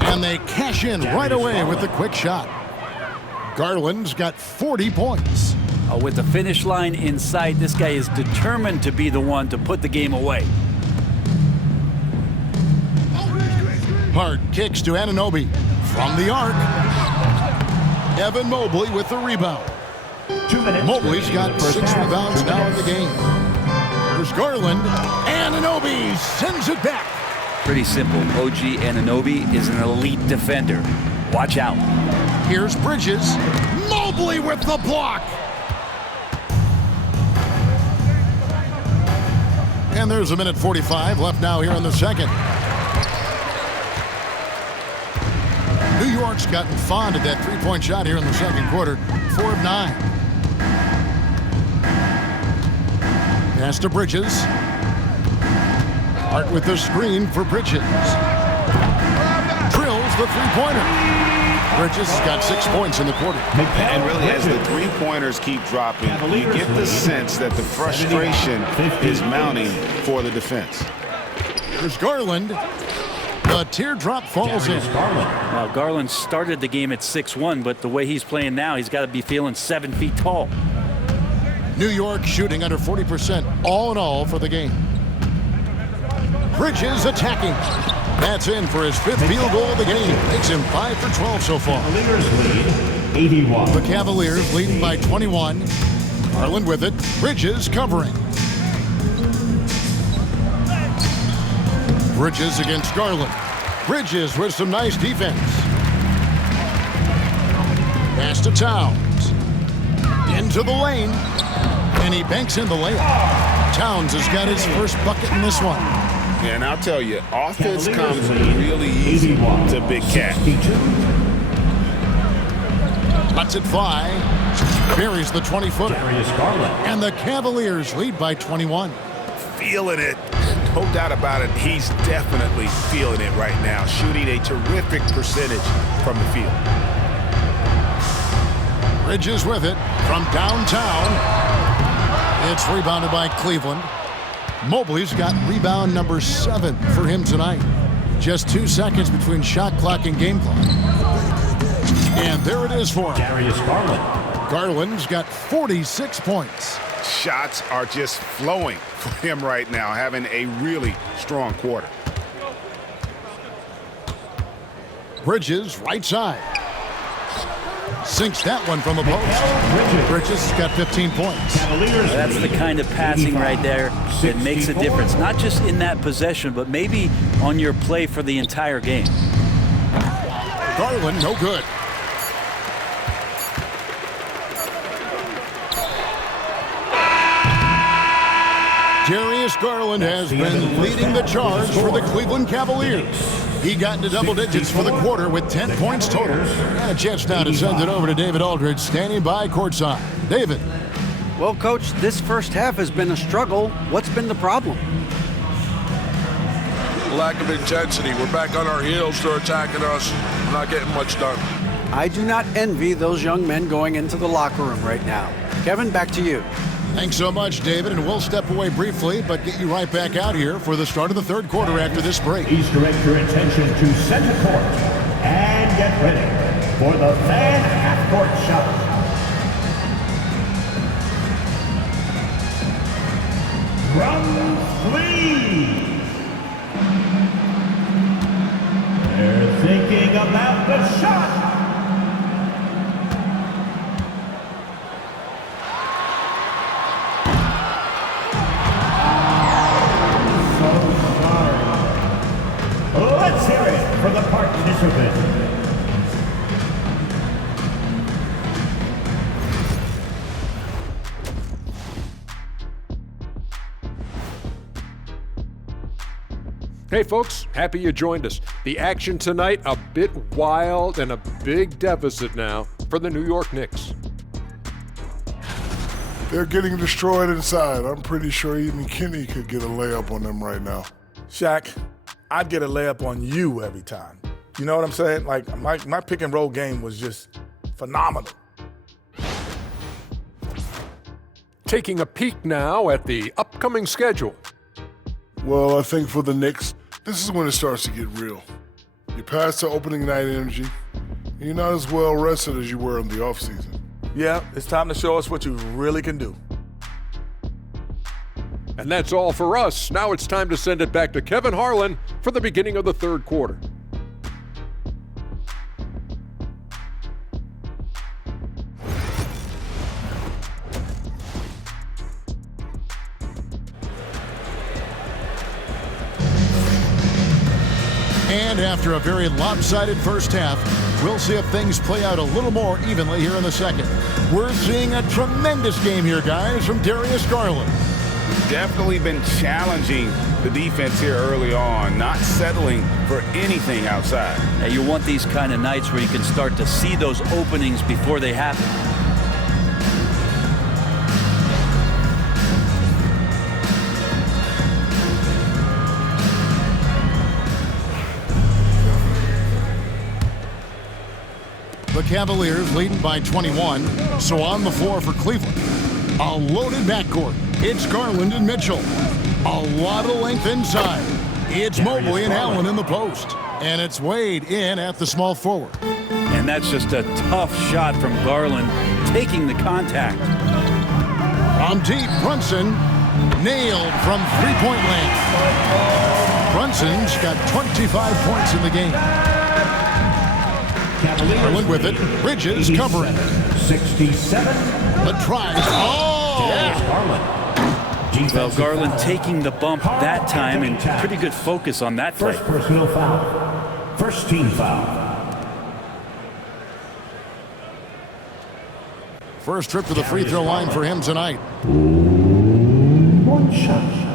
and they cash in right away with the quick shot. Garland's got 40 points. With the finish line in sight, this guy is determined to be the one to put the game away. Hart kicks to Anunoby from the arc. Evan Mobley with the rebound. 2 minutes. Mobley's got 6 rebounds now in the game. There's Garland. Anunoby sends it back. Pretty simple. OG Anunoby is an elite defender. Watch out. Here's Bridges. Mobley with the block. And there's 1:45 left now here in the second. New York's gotten fond of that three-point shot here in the second quarter. 4 of 9. Pass to Bridges. Hart with the screen for Bridges. Drills the three-pointer. Bridges has got 6 points in the quarter. And really, as the three-pointers keep dropping, you get the sense that the frustration is mounting for the defense. There's Garland. The teardrop falls in. Well, Garland started the game at 6'1", but the way he's playing now, he's got to be feeling 7 feet tall. New York shooting under 40% all in all for the game. Bridges attacking. That's in for his 5th field goal of the game. Makes him 5 for 12 so far. Cavaliers lead 81. The Cavaliers leading by 21. Garland with it. Bridges covering. Bridges against Garland. Bridges with some nice defense. Pass to Towns. Into the lane. And he banks in the layup. Towns has got his first bucket in this one. Yeah, and I'll tell you, offense comes really easy to Big Cat. Lets it fly. Buries the 20-footer. Darius Garland. And the Cavaliers lead by 21. Feeling it. No doubt about it. He's definitely feeling it right now. Shooting a terrific percentage from the field. Bridges with it from downtown. It's rebounded by Cleveland. Mobley's got rebound number 7 for him tonight. Just 2 seconds between shot clock and game clock. And there it is for him. Darius Garland. Garland's got 46 points. Shots are just flowing for him right now, having a really strong quarter. Bridges, right side. Sinks that one from the post. Bridges has got 15 points. That's the kind of passing right there that makes a difference, not just in that possession, but maybe on your play for the entire game. Garland, no good. Darius Garland has been leading the charge for the Cleveland Cavaliers. He got into double digits for the quarter with 10 points total. A chance now to send it over to David Aldridge, standing by courtside. David. Well, Coach, this first half has been a struggle. What's been the problem? Lack of intensity. We're back on our heels. They're attacking us. We're not getting much done. I do not envy those young men going into the locker room right now. Kevin, back to you. Thanks so much, David, and we'll step away briefly, but get you right back out here for the start of the third quarter after this break. Please direct your attention to center court and get ready for the fan half-court shot. Run, please. They're thinking about the shot. Let's hear it for the participant. Hey folks, happy you joined us. The action tonight, a bit wild and a big deficit now for the New York Knicks. They're getting destroyed inside. I'm pretty sure even Kenny could get a layup on them right now. Shaq, I'd get a layup on you every time. You know what I'm saying? Like, my pick and roll game was just phenomenal. Taking a peek now at the upcoming schedule. Well, I think for the Knicks, this is when it starts to get real. You pass the opening night energy, and you're not as well rested as you were in the offseason. Yeah, it's time to show us what you really can do. And that's all for us. Now it's time to send it back to Kevin Harlan for the beginning of the third quarter. And after a very lopsided first half, we'll see if things play out a little more evenly here in the second. We're seeing a tremendous game here, guys, from Darius Garland. Definitely been challenging the defense here early on, not settling for anything outside. Now you want these kind of nights where you can start to see those openings before they happen. The Cavaliers leading by 21, so on the floor for Cleveland. A loaded backcourt. It's Garland and Mitchell. A lot of length inside. It's Mobley and Allen in the post. And it's Wade in at the small forward. And that's just a tough shot from Garland, taking the contact. From deep, Brunson nailed from three-point land. Brunson's got 25 points in the game. Garland with it. Bridges covering. 67. The tries. Oh! Well, Garland taking the bump that time, and pretty good focus on that play. First personal foul. First team foul. First trip to the free throw line for him tonight. One shot.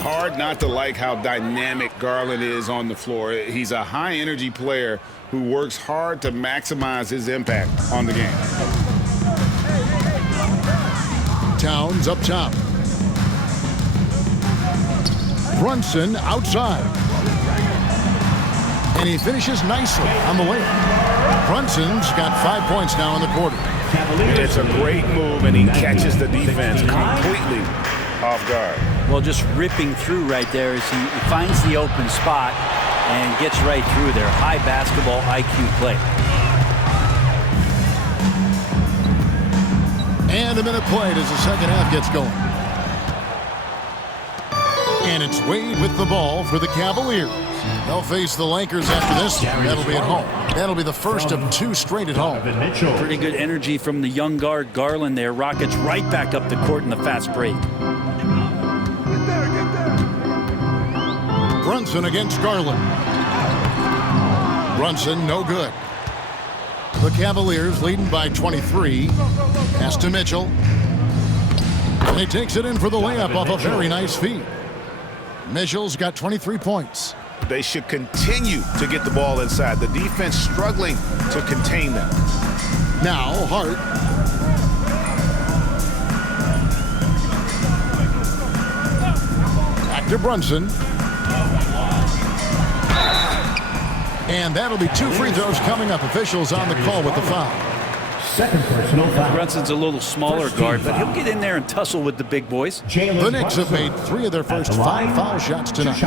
Hard not to like how dynamic Garland is on the floor. He's a high-energy player who works hard to maximize his impact on the game. Towns up top. Brunson outside. And he finishes nicely on the layup. Brunson's got 5 points now in the quarter. It's a great move, and he catches the defense completely off guard. Well, just ripping through right there as he finds the open spot and gets right through there. High basketball IQ play. And a minute played as the second half gets going. And it's Wade with the ball for the Cavaliers. They'll face the Lakers after this. That'll be at home. That'll be the first of two straight at home. Pretty good energy from the young guard Garland there. Rockets right back up the court in the fast break. Brunson against Garland. Brunson no good. The Cavaliers leading by 23. Pass to Mitchell. And he takes it in for the layup off a very nice feed. Mitchell's got 23 points. They should continue to get the ball inside. The defense struggling to contain them. Now Hart. Back to Brunson. And that'll be two free throws coming up. Officials on the call with the foul. Second personal foul. Brunson's a little smaller guard, but he'll get in there and tussle with the big boys. The Knicks have made 3 of their first 5 foul shots tonight.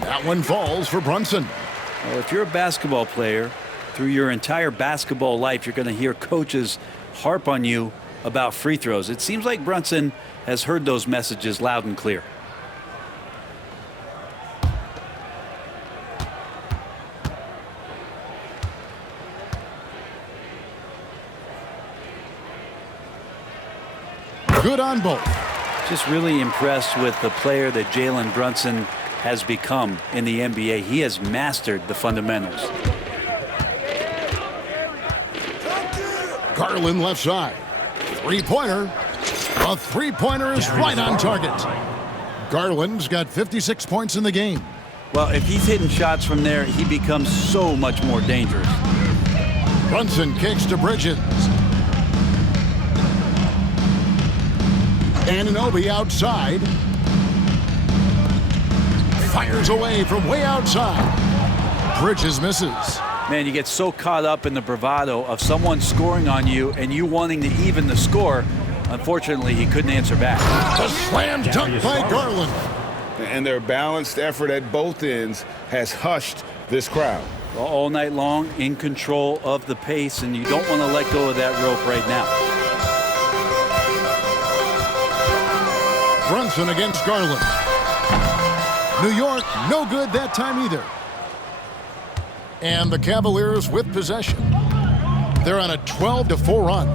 That one falls for Brunson. Well, if you're a basketball player, through your entire basketball life, you're going to hear coaches harp on you about free throws. It seems like Brunson has heard those messages loud and clear. good on both. Just really impressed with the player that Jalen Brunson has become in the NBA. He has mastered the fundamentals. Garland left side. Three-pointer. A three-pointer is right on target. Garland's got 56 points in the game. Well, if he's hitting shots from there, he becomes so much more dangerous. Brunson kicks to Bridges. Anunoby outside. Fires away from way outside. Bridges misses. Man, you get so caught up in the bravado of someone scoring on you and you wanting to even the score. Unfortunately, he couldn't answer back. A slam dunk by Garland. And their balanced effort at both ends has hushed this crowd. All night long, in control of the pace, and you don't want to let go of that rope right now. Brunson against Garland. New York, no good that time either. And the Cavaliers with possession. They're on a 12-4 run.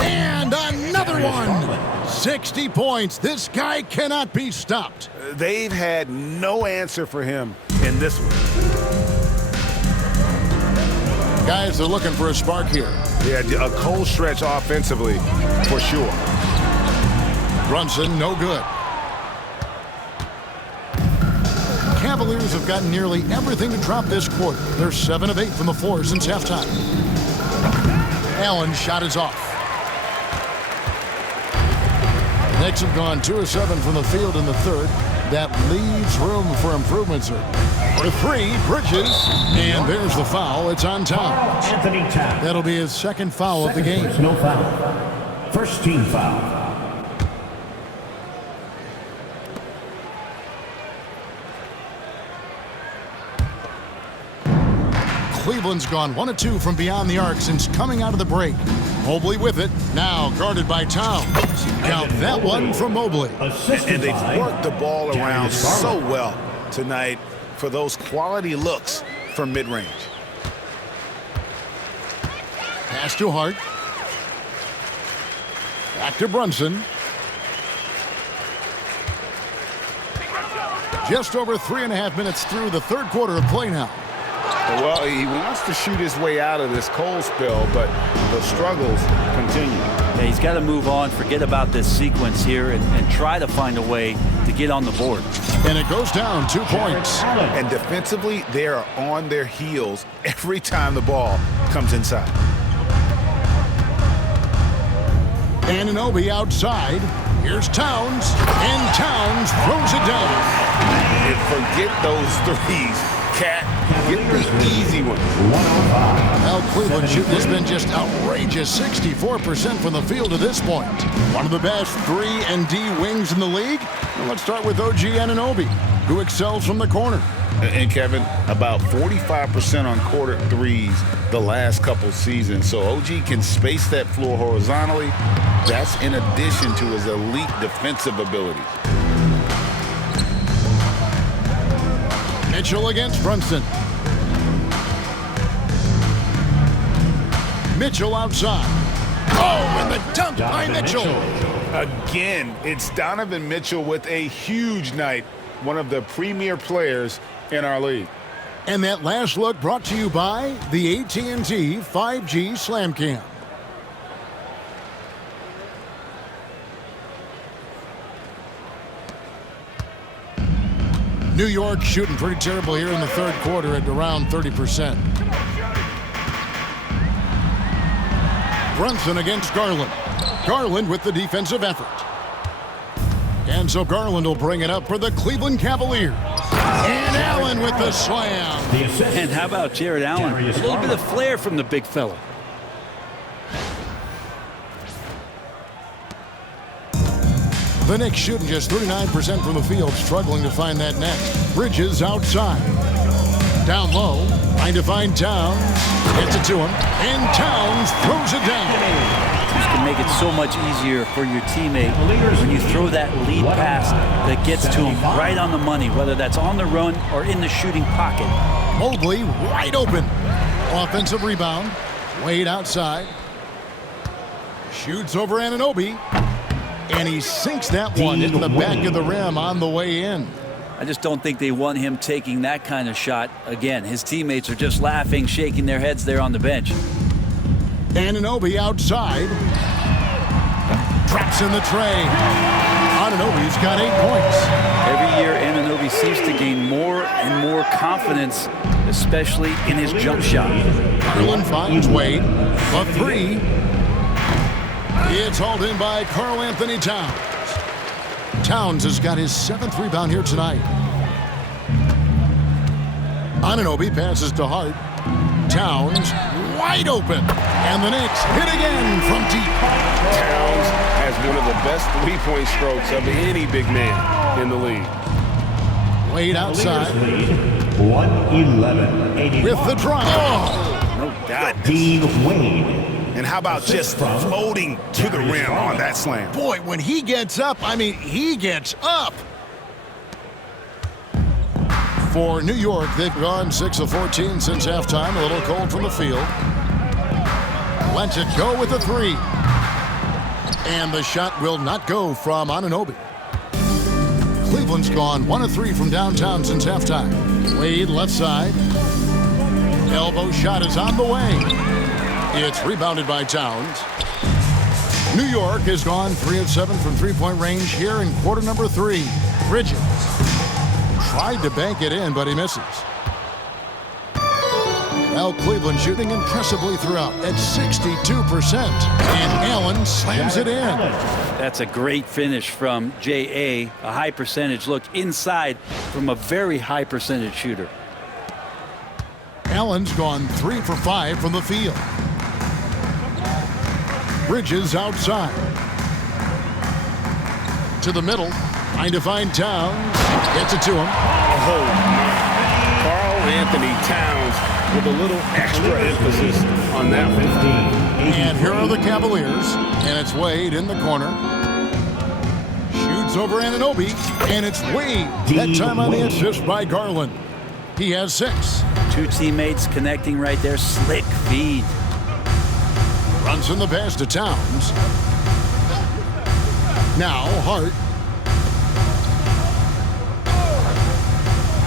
And another one. 60 points. This guy cannot be stopped. They've had no answer for him in this one. Guys are looking for a spark here. Yeah, a cold stretch offensively, for sure. Brunson, no good. Cavaliers have gotten nearly everything to drop this quarter. They're 7 of 8 from the floor since halftime. Allen's shot is off. Knicks have gone 2 of 7 from the field in the third. That leaves room for improvement, sir. For 3, Bridges. And there's the foul. It's on Towns. Anthony Towns. That'll be his second foul of the game. No foul. First team foul. Cleveland's gone 1 of 2 from beyond the arc since coming out of the break. Mobley with it, now guarded by Towns. Count that one from Mobley. And they've worked the ball around so well tonight for those quality looks from mid-range. Pass to Hart. Back to Brunson. Just over 3.5 minutes through the third quarter of play now. Well, he wants to shoot his way out of this cold spell, but the struggles continue. Yeah, he's got to move on, forget about this sequence here, and try to find a way to get on the board. And it goes down 2 points. And defensively, they are on their heels every time the ball comes inside. Anunoby outside. Here's Towns, and Towns throws it down. And forget those threes. Cat, get the easy one. Well, Cleveland shooting has been just outrageous. 64% from the field to this point. One of the best 3 and D wings in the league. Well, let's start with OG Anunoby, who excels from the corner. And Kevin, about 45% on quarter threes the last couple seasons. So OG can space that floor horizontally. That's in addition to his elite defensive abilities. Mitchell against Brunson. Mitchell outside. Oh, and the dunk by Mitchell. Again, it's Donovan Mitchell with a huge night. One of the premier players in our league. And that last look brought to you by the AT&T 5G Slam Cam. New York shooting pretty terrible here in the third quarter at around 30%. Brunson against Garland. Garland with the defensive effort. And so Garland will bring it up for the Cleveland Cavaliers. And Allen with the slam. And how about Jared Allen? A little bit of flair from the big fella. The Knicks shooting just 39% from the field, struggling to find that net. Bridges outside. Down low, trying to find Towns. Gets it to him, and Towns throws it down. This can make it so much easier for your teammate when you throw that lead pass that gets to him right on the money, whether that's on the run or in the shooting pocket. Mobley wide open. Offensive rebound. Wade outside. Shoots over Anunoby. And he sinks that one into the back of the rim on the way in. I just don't think they want him taking that kind of shot again. His teammates are just laughing, shaking their heads there on the bench. Anunoby outside. Drops in the tray. Anunoby's got 8 points. Every year, Anunoby seems to gain more and more confidence, especially in his jump shot. Garland finds Wade. A 3. It's hauled in by Karl Anthony Towns. Towns has got his 7th rebound here tonight. Anunoby passes to Hart. Towns wide open. And the Knicks hit again from deep. Towns has one of the best three-point strokes of any big man in the league. Wade outside. 111-81. With the drive. Oh, no doubt. Dean Wade. And how about just floating to the rim on that slam? Boy, when he gets up, I mean, he gets up. For New York, they've gone 6 of 14 since halftime. A little cold from the field. Lets it go with a 3. And the shot will not go from Anunoby. Cleveland's gone 1 of 3 from downtown since halftime. Wade left side. Elbow shot is on the way. It's rebounded by Towns. New York has gone 3 of 7 from three-point range here in quarter number 3. Bridges tried to bank it in, but he misses. Well, Cleveland shooting impressively throughout at 62%. And Allen slams it in. That's a great finish from J.A. A high percentage look inside from a very high percentage shooter. Allen's gone 3 for 5 from the field. Bridges outside. To the middle. Trying to find Towns. Gets it to him. Oh, Karl Anthony Towns with a little extra emphasis on that one. And here are the Cavaliers. And it's Wade in the corner. Shoots over Anunoby. And it's Wade. That time on the assist by Garland. He has 6. 2 teammates connecting right there. Slick feed. Brunson the pass to Towns. Now Hart.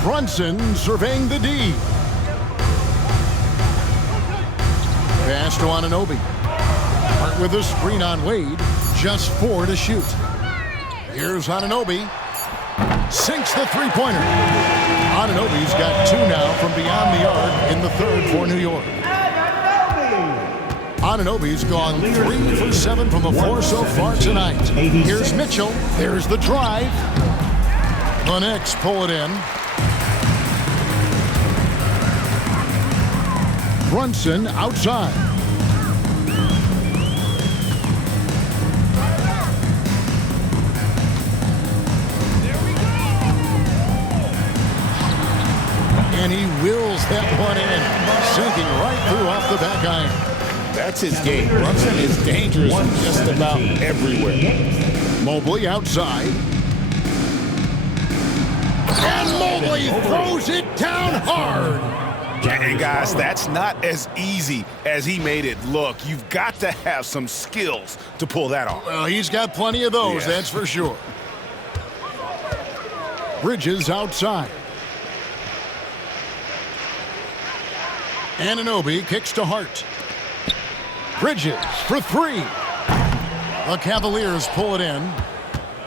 Brunson surveying the D. Pass to Anunoby. Hart with a screen on Wade. Just 4 to shoot. Here's Anunoby. Sinks the three-pointer. Anunoby's got 2 now from beyond the arc in the 3rd for New York. Anunoby's gone 3 for 7 from the floor so far tonight. Here's Mitchell. There's the drive. The Knicks pull it in. Brunson outside. And he wills that one in, sinking right through off the back iron. That's his game. Brunson is dangerous just about everywhere. Mobley outside. And Mobley throws it down hard. And guys, that's not as easy as he made it look. You've got to have some skills to pull that off. Well, he's got plenty of those, that's for sure. Bridges outside. Anunoby kicks to Hart. Bridges for 3. The Cavaliers pull it in.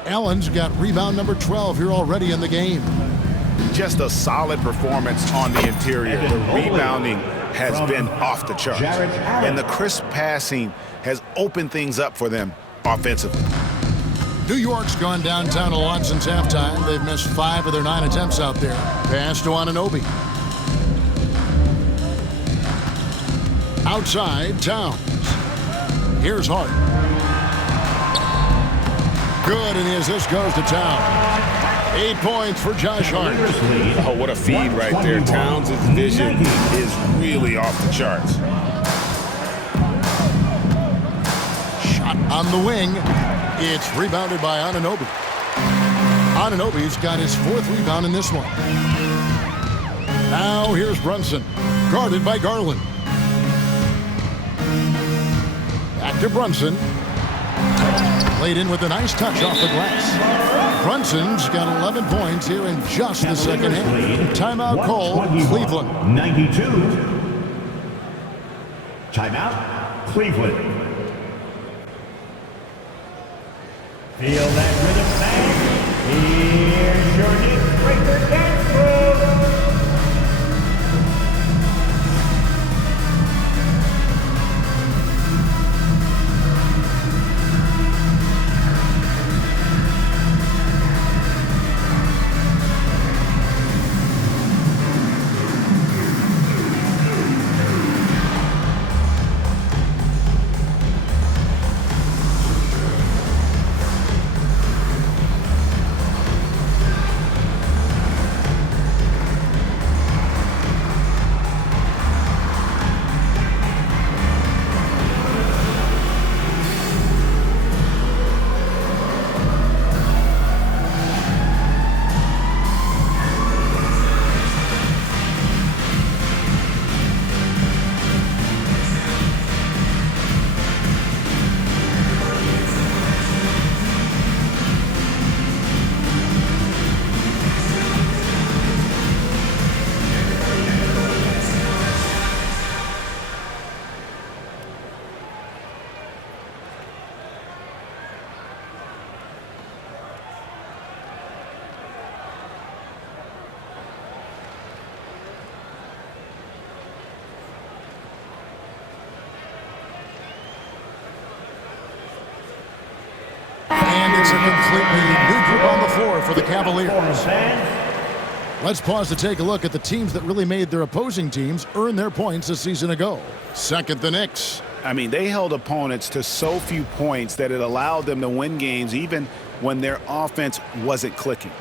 Allen's got rebound number 12 here already in the game. Just a solid performance on the interior. The rebounding has been off the charts. And the crisp passing has opened things up for them offensively. New York's gone downtown a lot since halftime. They've missed 5 of their 9 attempts out there. Pass to Anunoby. Outside, Towns. Here's Hart. Good, and the assist goes to Towns. 8 points for Josh Hart. Oh, what a feed right there. Towns' vision is really off the charts. Shot on the wing. It's rebounded by Anunoby. Anunoby's got his 4th rebound in this one. Now here's Brunson, guarded by Garland. Back to Brunson. Played in with a nice touch off the glass. Brunson's got 11 points here in just the second half. Timeout call, Cleveland. 92. Timeout, Cleveland. Feel that rhythm, fans. Here's your Knicks breaker dance move. It's a completely new group on the floor for the Cavaliers. Let's pause to take a look at the teams that really made their opposing teams earn their points a season ago. Second, the Knicks. I mean, they held opponents to so few points that it allowed them to win games even when their offense wasn't clicking.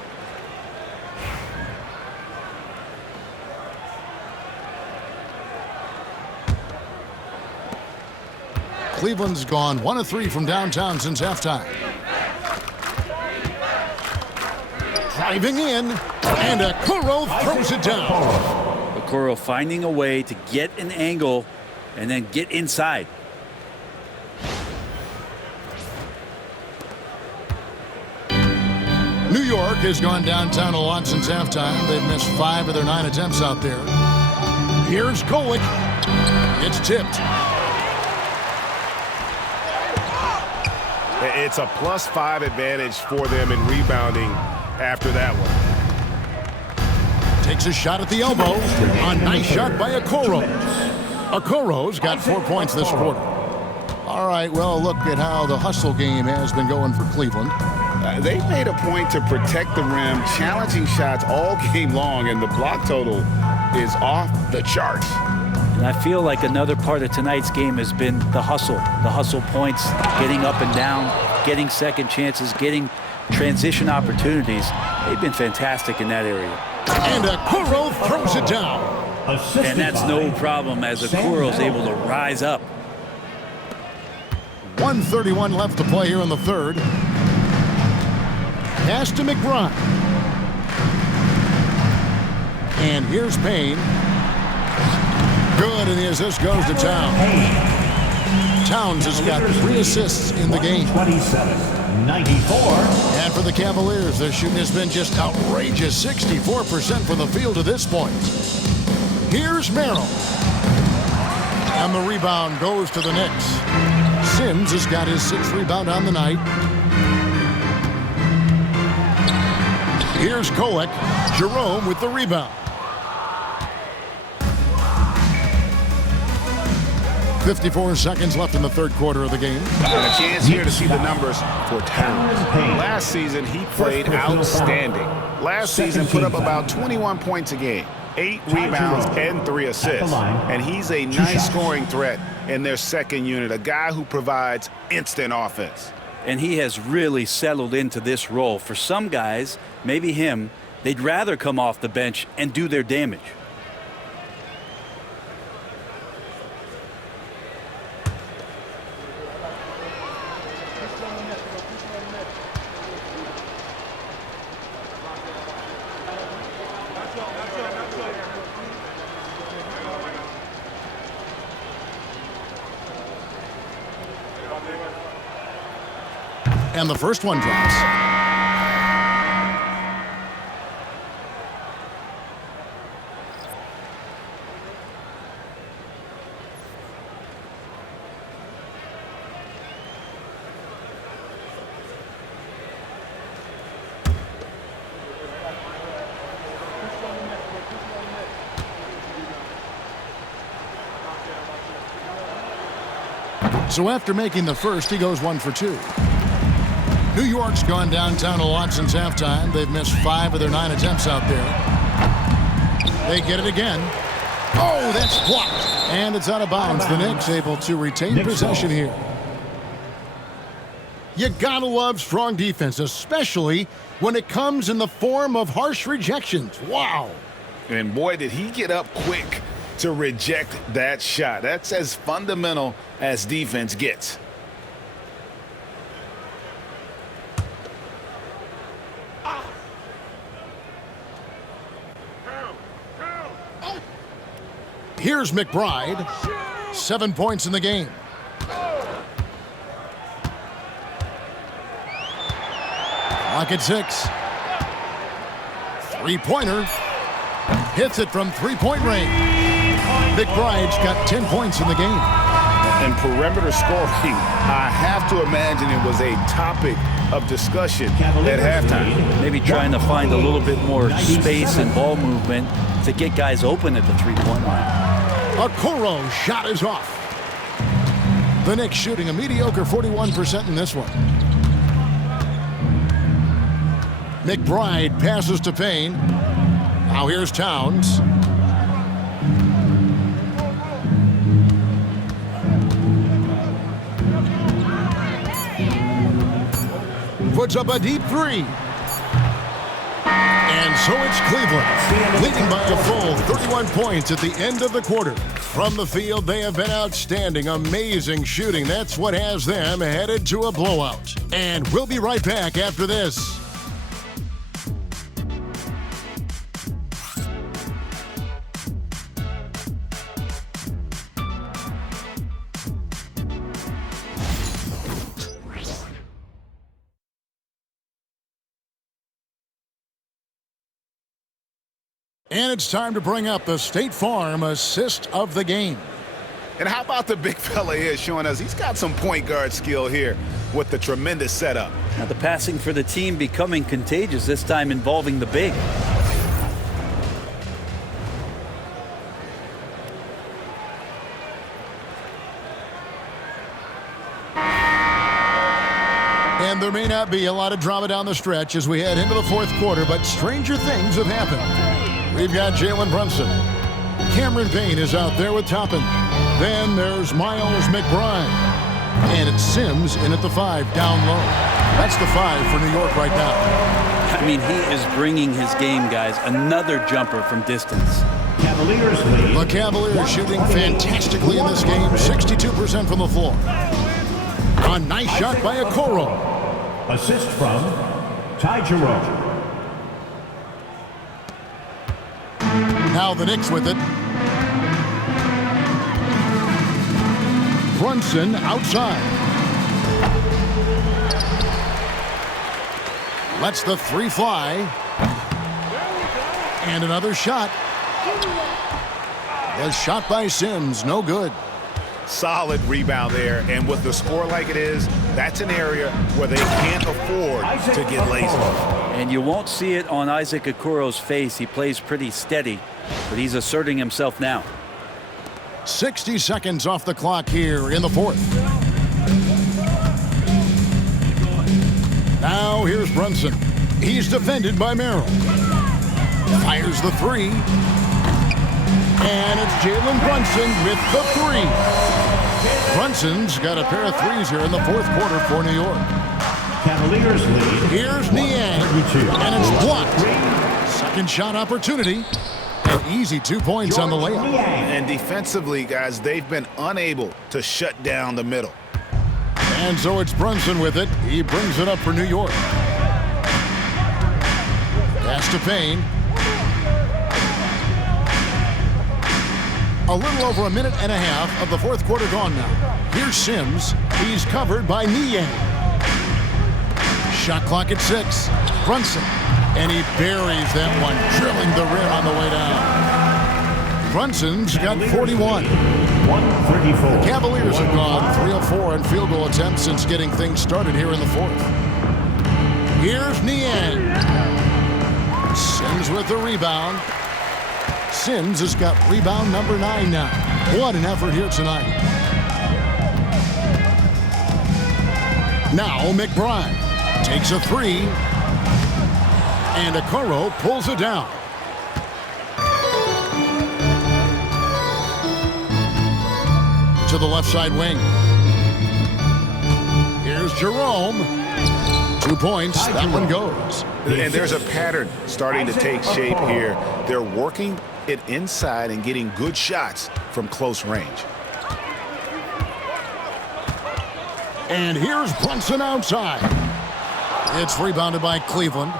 Cleveland's gone 1 of 3 from downtown since halftime. Driving in, and Okoro throws it down. Okoro finding a way to get an angle and then get inside. New York has gone downtown a lot since halftime. They've missed 5 of their 9 attempts out there. Here's Golick. It's tipped. It's a +5 advantage for them in rebounding after that one. Takes a shot at the elbow. A nice shot by Okoro. Okoro's got 4 points this quarter. All right, well, look at how the hustle game has been going for Cleveland. They made a point to protect the rim, challenging shots all game long, and the block total is off the charts. And I feel like another part of tonight's game has been the hustle points, getting up and down, getting second chances, getting transition opportunities. They've been fantastic in that area. And Okoro throws it down. And that's no problem as Okoro's able to rise up. 1:31 left to play here in the third. Pass to McBride. And here's Payne. Good, and the assist goes to Towns. Towns has got 3 assists in the game. 27-94. And for the Cavaliers, their shooting has been just outrageous. 64% from the field to this point. Here's Merrill. And the rebound goes to the Knicks. Sims has got his 6th rebound on the night. Here's Golick. Jerome with the rebound. 54 seconds left in the third quarter of the game. And a chance here to see the numbers for Towns. Last season, he played outstanding. Last season, put up about 21 points a game, 8 rebounds, and 3 assists. And he's a nice scoring threat in their second unit, a guy who provides instant offense. And he has really settled into this role. For some guys, maybe him, they'd rather come off the bench and do their damage. And the first one drops. So after making the first, he goes 1 for 2. New York's gone downtown a lot since halftime. They've missed 5 of their 9 attempts out there. They get it again. Oh, that's blocked. And it's out of bounds. The Knicks able to retain possession here. You gotta love strong defense, especially when it comes in the form of harsh rejections. Wow. And boy, did he get up quick to reject that shot. That's as fundamental as defense gets. Here's McBride. 7 points in the game. Clock at 6. Three-pointer. Hits it from three-point range. McBride's got 10 points in the game. And perimeter scoring, I have to imagine it was a topic of discussion at halftime. Maybe trying to find a little bit more space and ball movement to get guys open at the three-point line. Okoro's shot is off. The Knicks shooting a mediocre 41% in this one. McBride passes to Payne. Now here's Towns. Puts up a deep three. And so it's Cleveland, leading by a full 31 points at the end of the quarter. From the field, they have been outstanding, amazing shooting. That's what has them headed to a blowout. And we'll be right back after this. And it's time to bring up the State Farm assist of the game. And how about the big fella here showing us he's got some point guard skill here with the tremendous setup. Now the passing for the team becoming contagious, this time involving the big. And there may not be a lot of drama down the stretch as we head into the fourth quarter, but stranger things have happened. We've got Jalen Brunson. Cameron Payne is out there with Toppin. Then there's Miles McBride. And it's Sims in at the 5 down low. That's the 5 for New York right now. I mean, he is bringing his game, guys. Another jumper from distance. Cavaliers lead. The Cavaliers shooting fantastically in this game. 62% from the floor. A nice shot by Okoro. Assist from Ty Jerome. Now the Knicks with it. Brunson outside. Lets the 3 fly. And another shot. The shot by Sims, no good. Solid rebound there, and with the score like it is, that's an area where they can't afford to get lazy. And you won't see it on Isaac Okoro's face. He plays pretty steady, but he's asserting himself now. 60 seconds off the clock here in the fourth. Now here's Brunson. He's defended by Merrill. Fires the 3. And it's Jalen Brunson with the 3. Brunson's got a pair of 3s here in the fourth quarter for New York. Cavaliers lead. Here's Niang. And it's blocked. Second shot opportunity. An easy 2 points on the layup. And defensively, guys, they've been unable to shut down the middle. And so it's Brunson with it. He brings it up for New York. Pass to Payne. A little over a minute and a half of the fourth quarter gone now. Here's Sims. He's covered by Niang. Shot clock at 6. Brunson. And he buries that one, drilling the rim on the way down. Brunson's got 41. 134. The Cavaliers have gone 3 of 4 on field goal attempts since getting things started here in the fourth. Here's Niang. Sims with the rebound. Sims has got rebound number 9 now. What an effort here tonight. Now McBride takes a 3. And Okoro pulls it down. To the left side wing. Here's Jerome. 2 points. That one goes. And there's a pattern starting to take shape here. They're working it inside and getting good shots from close range. And here's Brunson outside. It's rebounded by Cleveland.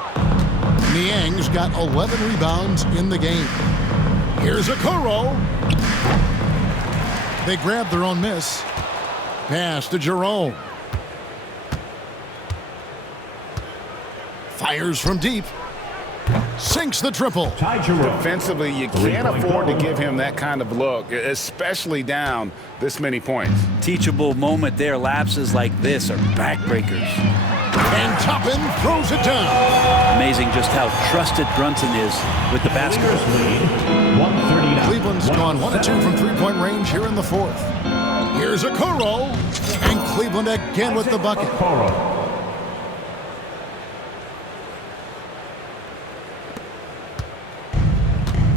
Niang's got 11 rebounds in the game. Here's Okoro. They grab their own miss. Pass to Jerome. Fires from deep. Sinks the triple. Defensively, you can't afford to give him that kind of look, especially down this many points. Teachable moment there. Lapses like this are backbreakers. And Toppin throws it down. Amazing just how trusted Brunson is with the basket. Cleveland's gone 1 of 2 from three-point range here in the fourth. Here's Okoro. And Cleveland again with the bucket.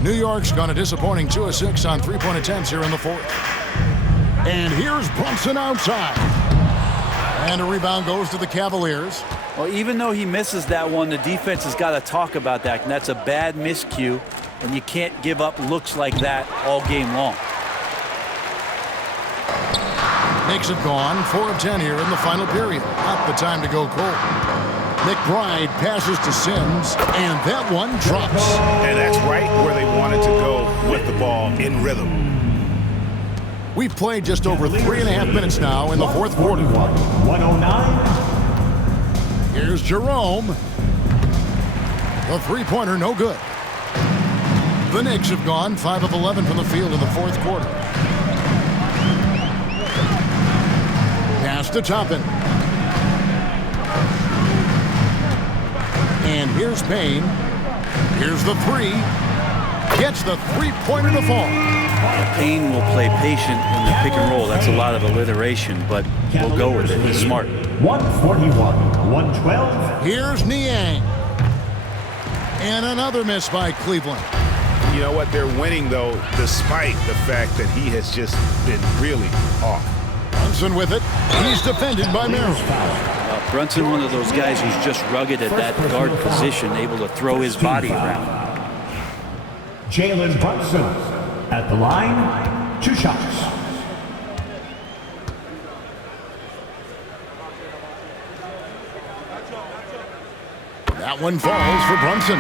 New York's gone a disappointing 2 of 6 on three-point attempts here in the fourth. And here's Brunson outside. And a rebound goes to the Cavaliers. Well, even though he misses that one, the defense has got to talk about that. And that's a bad miscue. And you can't give up looks like that all game long. Knicks have gone 4 of 10 here in the final period. Not the time to go cold. McBride passes to Sims, and that one drops. And that's right where they wanted to go with the ball, in rhythm. We've played just over 3.5 minutes now in the fourth quarter. 109. Here's Jerome. The three-pointer, no good. The Knicks have gone 5 of 11 from the field in the fourth quarter. Pass to Toppin. And here's Payne. Here's the 3. Gets the three-pointer to fall. Payne will play patient in the pick and roll. That's a lot of alliteration, but we'll go with it. He's smart. 141, 112. Here's Niang. And another miss by Cleveland. You know what? They're winning, though, despite the fact that he has just been really off. Brunson with it. He's defended by Maryland. Brunson, one of those guys who's just rugged at that guard position, able to throw his body around. Jalen Brunson at the line, 2 shots. That one falls for Brunson.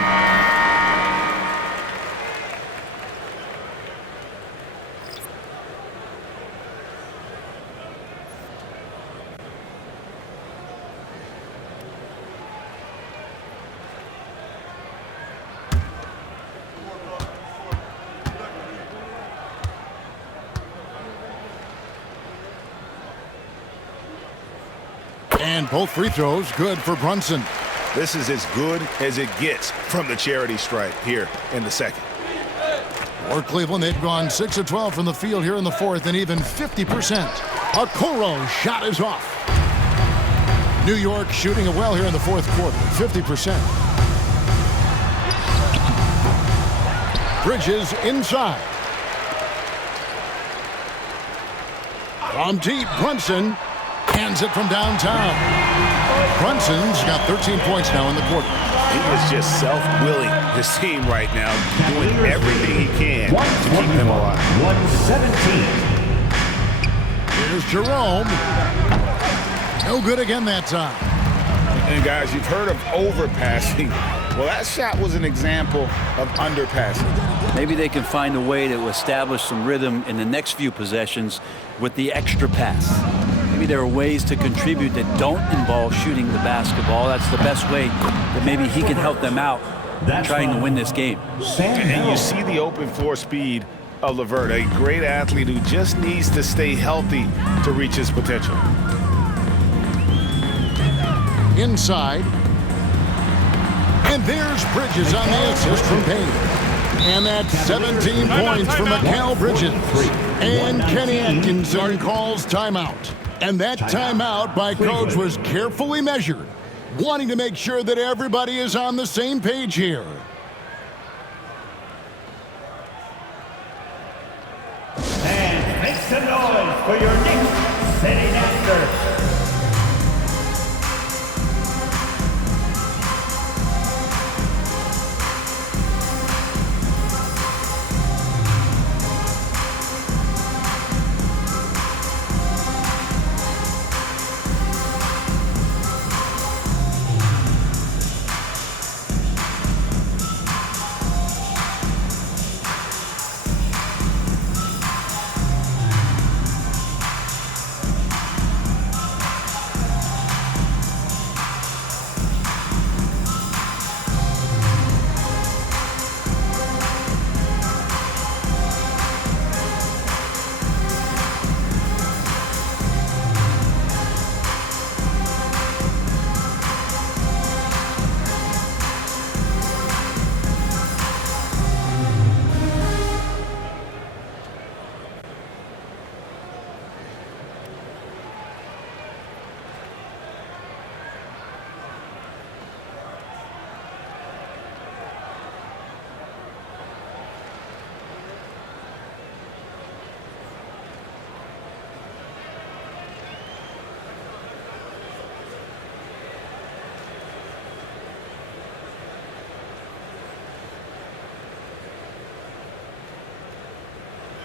And both free throws good for Brunson. This is as good as it gets from the charity stripe here in the second. For Cleveland, they've gone 6 of 12 from the field here in the fourth, and even 50%. Okoro's shot is off. New York shooting it well here in the fourth quarter, 50%. Bridges inside. From deep, Brunson hands it from downtown. Brunson's got 13 points now in the quarter. He is just self-willing, his team right now, doing everything he can to keep them alive. 117. Here's Jerome. No good again that time. And guys, you've heard of overpassing. Well, that shot was an example of underpassing. Maybe they can find a way to establish some rhythm in the next few possessions with the extra pass. Maybe there are ways to contribute that don't involve shooting the basketball. That's the best way that maybe he can help them out trying to win this game. And you see the open floor speed of LeVert, a great athlete who just needs to stay healthy to reach his potential. Inside. And there's Bridges on the assist from Payne. And that's 17 points for Mikal Bridges. And Kenny Atkinson calls timeout. And that timeout by Coach was carefully measured, wanting to make sure that everybody is on the same page here. And make some noise for your Knicks sitting after.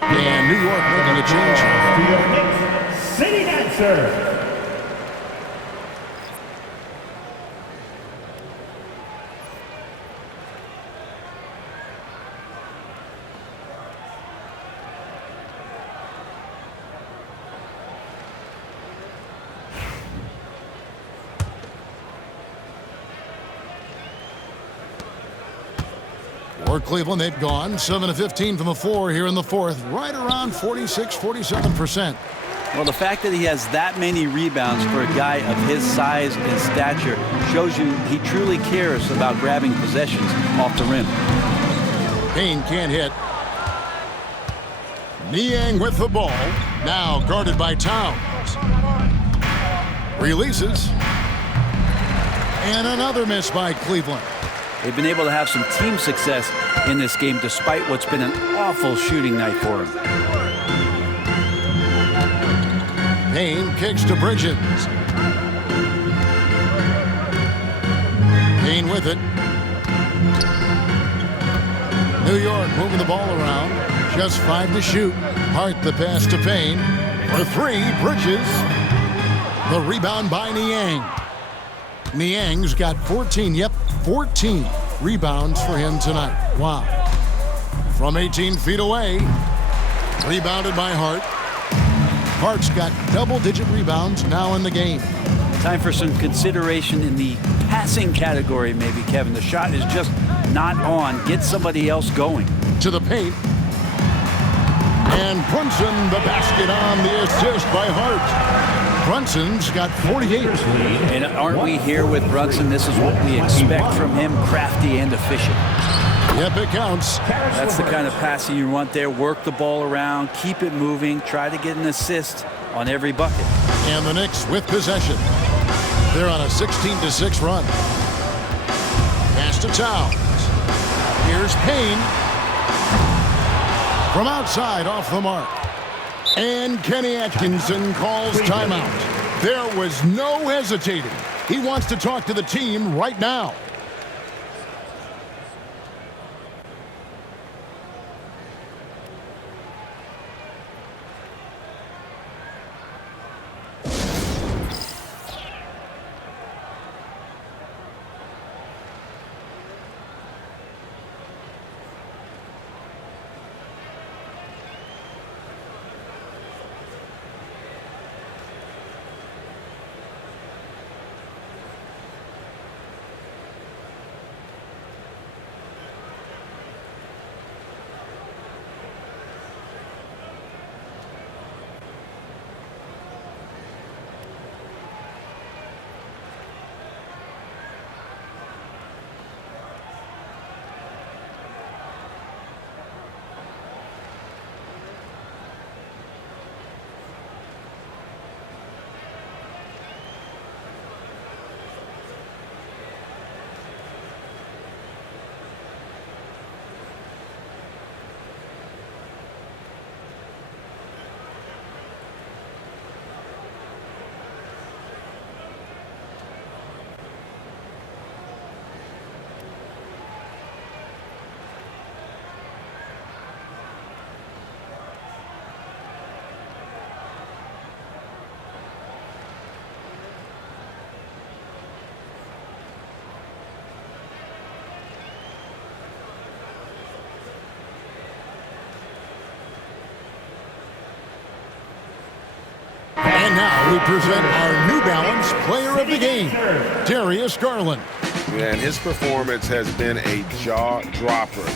And New York making a change. To your Knicks sitting answer. For Cleveland, they've gone 7 of 15 from the floor here in the fourth, right around 46-47%. Well, the fact that he has that many rebounds for a guy of his size and stature shows you he truly cares about grabbing possessions off the rim. Payne can't hit. Niang with the ball, now guarded by Towns. Releases. And another miss by Cleveland. They've been able to have some team success in this game despite what's been an awful shooting night for him. Payne kicks to Bridges. Payne with it. New York moving the ball around. Just 5 to shoot. Hart the pass to Payne. For 3, Bridges. The rebound by Niang. Niang's got 14, 14 rebounds for him tonight. Wow. From 18 feet away. Rebounded by Hart. Hart's got double-digit rebounds now in the game. Time for some consideration in the passing category, maybe, Kevin. The shot is just not on. Get somebody else going. To the paint. And Brunson, the basket on the assist by Hart. Brunson's got 48. And aren't we here with Brunson? This is what we expect from him, crafty and efficient. Yep, it counts. That's the kind of passing you want there. Work the ball around, keep it moving, try to get an assist on every bucket. And the Knicks with possession. They're on a 16-6 run. Pass to Towns. Here's Payne. From outside, off the mark. And Kenny Atkinson calls timeout. There was no hesitating. He wants to talk to the team right now. And now we present our New Balance Player of the Game, Darius Garland. Yeah, and his performance has been a jaw-dropper.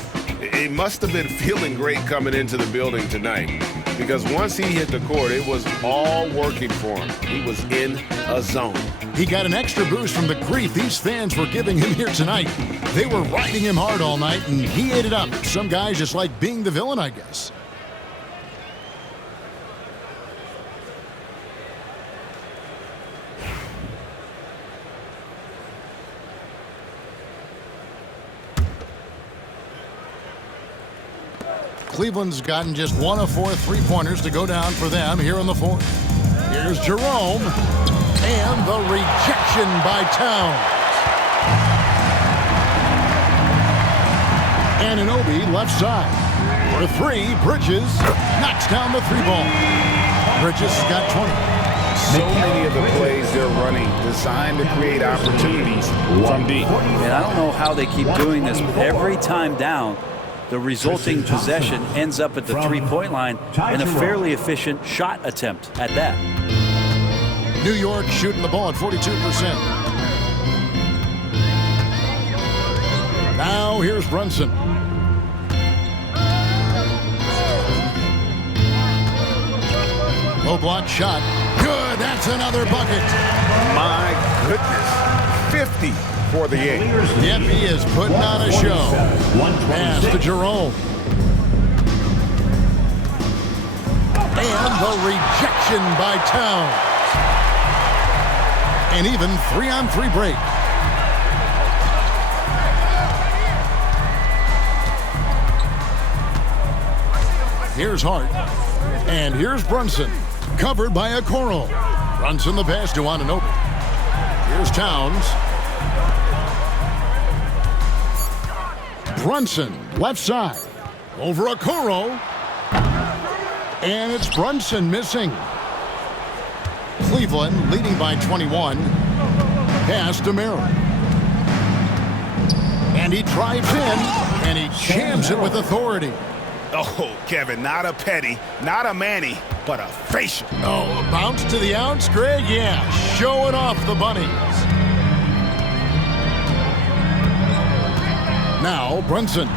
He must have been feeling great coming into the building tonight, because once he hit the court, it was all working for him. He was in a zone. He got an extra boost from the grief these fans were giving him here tonight. They were riding him hard all night, and he ate it up. Some guys just like being the villain, I guess. Cleveland's gotten just 1 of 4 3-pointers to go down for them here in the fourth. Here's Jerome, and the rejection by Towns. Anunoby left side. For 3, Bridges knocks down the 3-ball. Bridges has got 20. So many of the plays they're running designed to create opportunities from deep. And I don't know how they keep doing this, but every time down, the resulting possession ends up at the 3-point line in a fairly efficient shot attempt at that. New York shooting the ball at 42%. Now here's Brunson. Low block shot. Good. That's another bucket. My goodness. 50 for the game. Yep, he is putting on a show. Pass to Jerome. And the rejection by Towns. And even 3-on-3 break. Here's Hart. And here's Brunson. Covered by Okoro. Brunson the pass to Anunoby. Here's Towns. Brunson, left side. Over Okoro. And it's Brunson missing. Cleveland leading by 21. Pass to Merrill. And he drives in, and he jams it with authority. Oh, Kevin, not a petty, not a Manny, but a facial. Oh, a bounce to the ounce, Greg? Yeah, showing off the bunnies. Now, Brunson.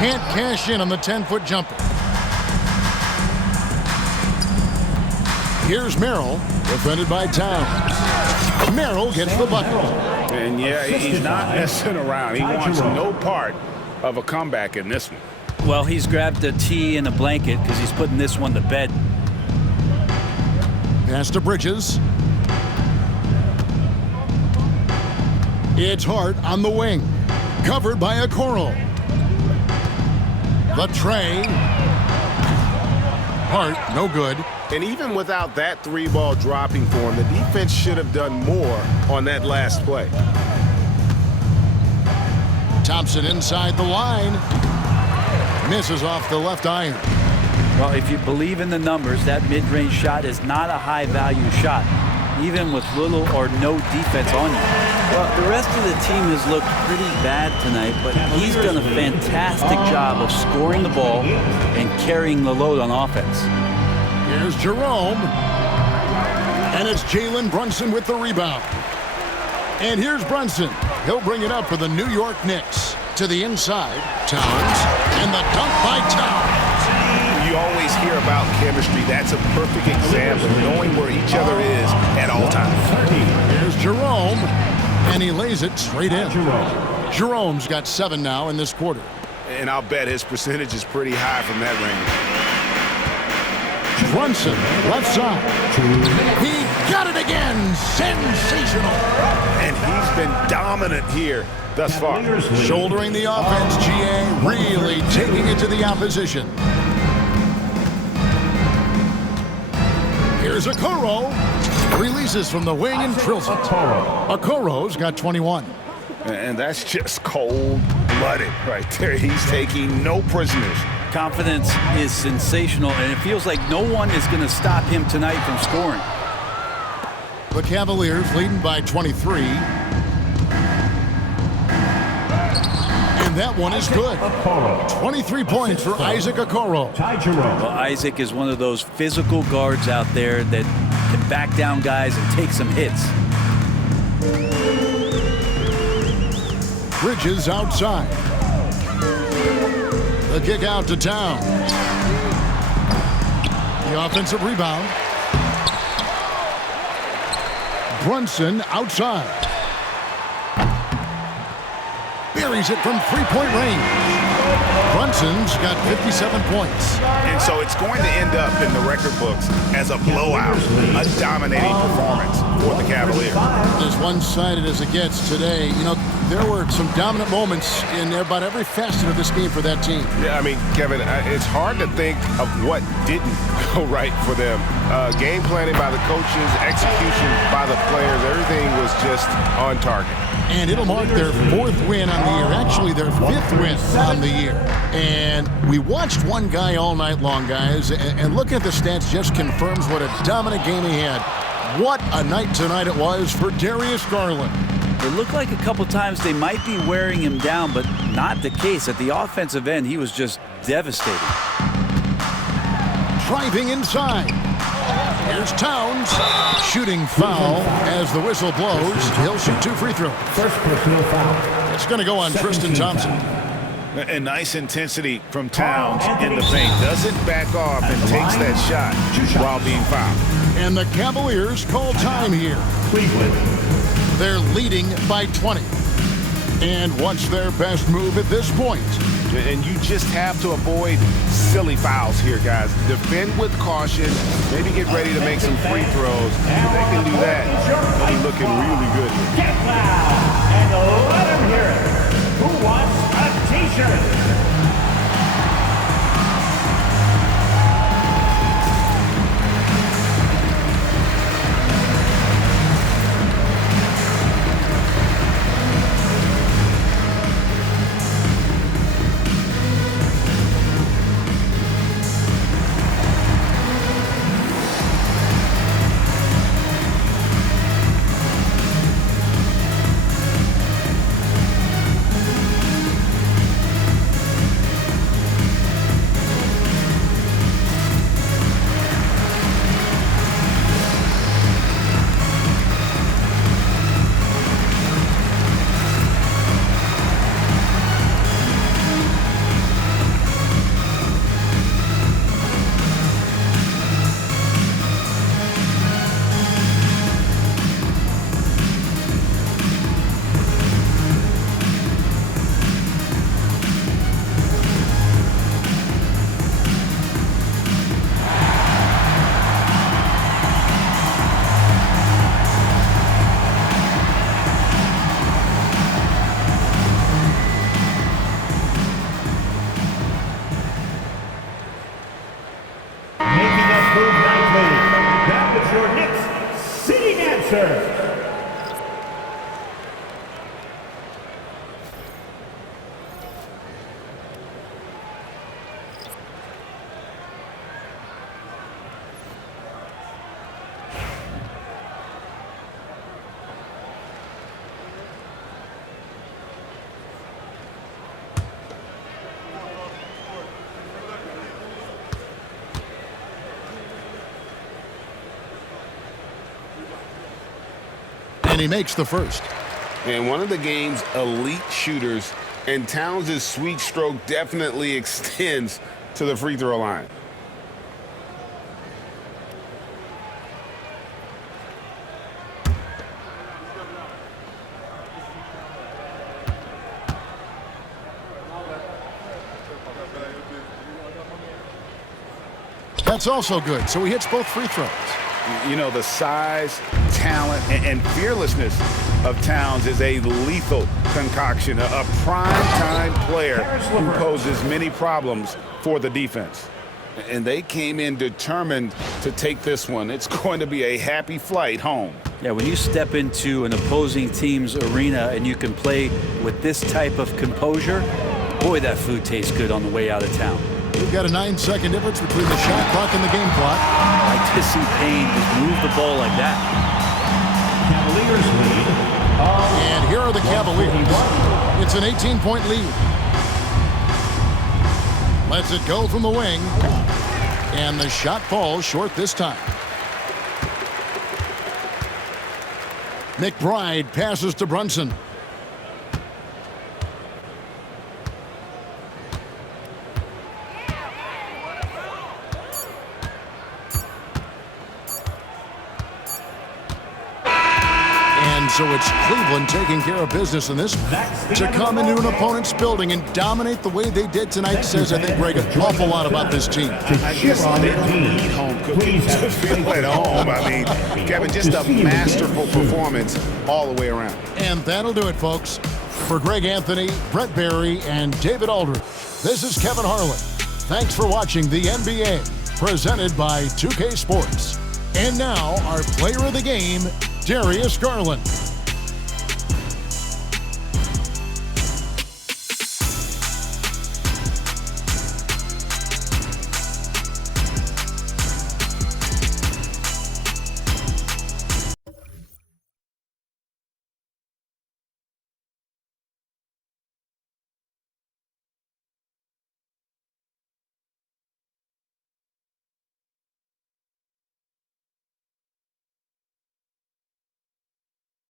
Can't cash in on the 10-foot jumper. Here's Merrill, defended by Towns. Merrill gets the bucket. And yeah, he's not messing around. He wants no part of a comeback in this one. Well, he's grabbed a tee and a blanket because he's putting this one to bed. Pass to Bridges. It's Hart on the wing. Covered by Okoro. The tray. Hart, no good. And even without that 3-ball dropping for him, the defense should have done more on that last play. Thompson inside the line. Misses off the left iron. Well, if you believe in the numbers, that mid-range shot is not a high-value shot, even with little or no defense on you. Well, the rest of the team has looked pretty bad tonight, but he's done a fantastic job of scoring the ball and carrying the load on offense. Here's Jerome. And it's Jalen Brunson with the rebound. And here's Brunson. He'll bring it up for the New York Knicks. To the inside, Towns, and the dunk by Towns. You always hear about chemistry. That's a perfect example of knowing where each other is at all times. Here's Jerome, and he lays it straight in. Jerome's got 7 now in this quarter. And I'll bet his percentage is pretty high from that range. Brunson, left side. He got it again. Sensational. And he's been dominant here thus far. Shouldering the offense, GA, really taking it to the opposition. Here's Okoro. Releases from the wing and drills it. Okoro's got 21. And that's just cold-blooded right there. He's taking no prisoners. Confidence is sensational, and it feels like no one is going to stop him tonight from scoring. The Cavaliers leading by 23. And And that one is good. 23 points for Isaac Okoro. Well, Isaac is one of those physical guards out there that can back down guys and take some hits. Bridges outside. The kick out to Towns. The offensive rebound. Brunson outside. Buries it from three-point range. Brunson's got 57 points. And so it's going to end up in the record books as a blowout, a dominating performance for the Cavaliers. As one-sided as it gets today, you know, there were some dominant moments in about every facet of this game for that team. Yeah, I mean, Kevin, it's hard to think of what didn't go right for them. Game planning by the coaches, execution by the players, everything was just on target. And it'll mark their 4th win on the year, actually their 5th win on the year. And we watched one guy all night long, guys, and looking at the stats just confirms what a dominant game he had. What a night tonight it was for Darius Garland. It looked like a couple times they might be wearing him down, but not the case. At the offensive end, he was just devastating. Driving inside. Here's Towns. Shooting foul as the whistle blows. He'll shoot 2 free throws. First personal foul. It's going to go on Tristan Thompson. A nice intensity from Towns in the paint. Doesn't back off and takes that shot while being fouled. And the Cavaliers call time here. Cleveland. They're leading by 20. And what's their best move at this point? And you just have to avoid silly fouls here, guys. Defend with caution. Maybe get ready to make some free throws. If they can do that, they'll be looking really good here. Get loud and let them hear it. Who wants a t-shirt? And he makes the first. And one of the game's elite shooters, and Towns' sweet stroke definitely extends to the free throw line. That's also good. So he hits both free throws. You know, the size, talent, and fearlessness of Towns is a lethal concoction, a prime-time player who poses many problems for the defense. And they came in determined to take this one. It's going to be a happy flight home. Yeah, when you step into an opposing team's arena and you can play with this type of composure, boy, that food tastes good on the way out of town. We've got a 9-second difference between the shot clock and the game clock. I like to see Payne just move the ball like that. Cavaliers lead. And here are the Cavaliers. It's an 18-point lead. Lets it go from the wing. And the shot falls short this time. McBride passes to Brunson. And so it's Cleveland taking care of business in this. To come into an opponent's building and dominate the way they did tonight says, I think, Greg, an awful lot about this team. I guess they don't need home cooking to feel at home. I mean, Kevin, just a masterful performance all the way around. And that'll do it, folks. For Greg Anthony, Brett Barry, and David Aldridge, this is Kevin Harlan. Thanks for watching the NBA, presented by 2K Sports. And now, our player of the game, Darius Garland.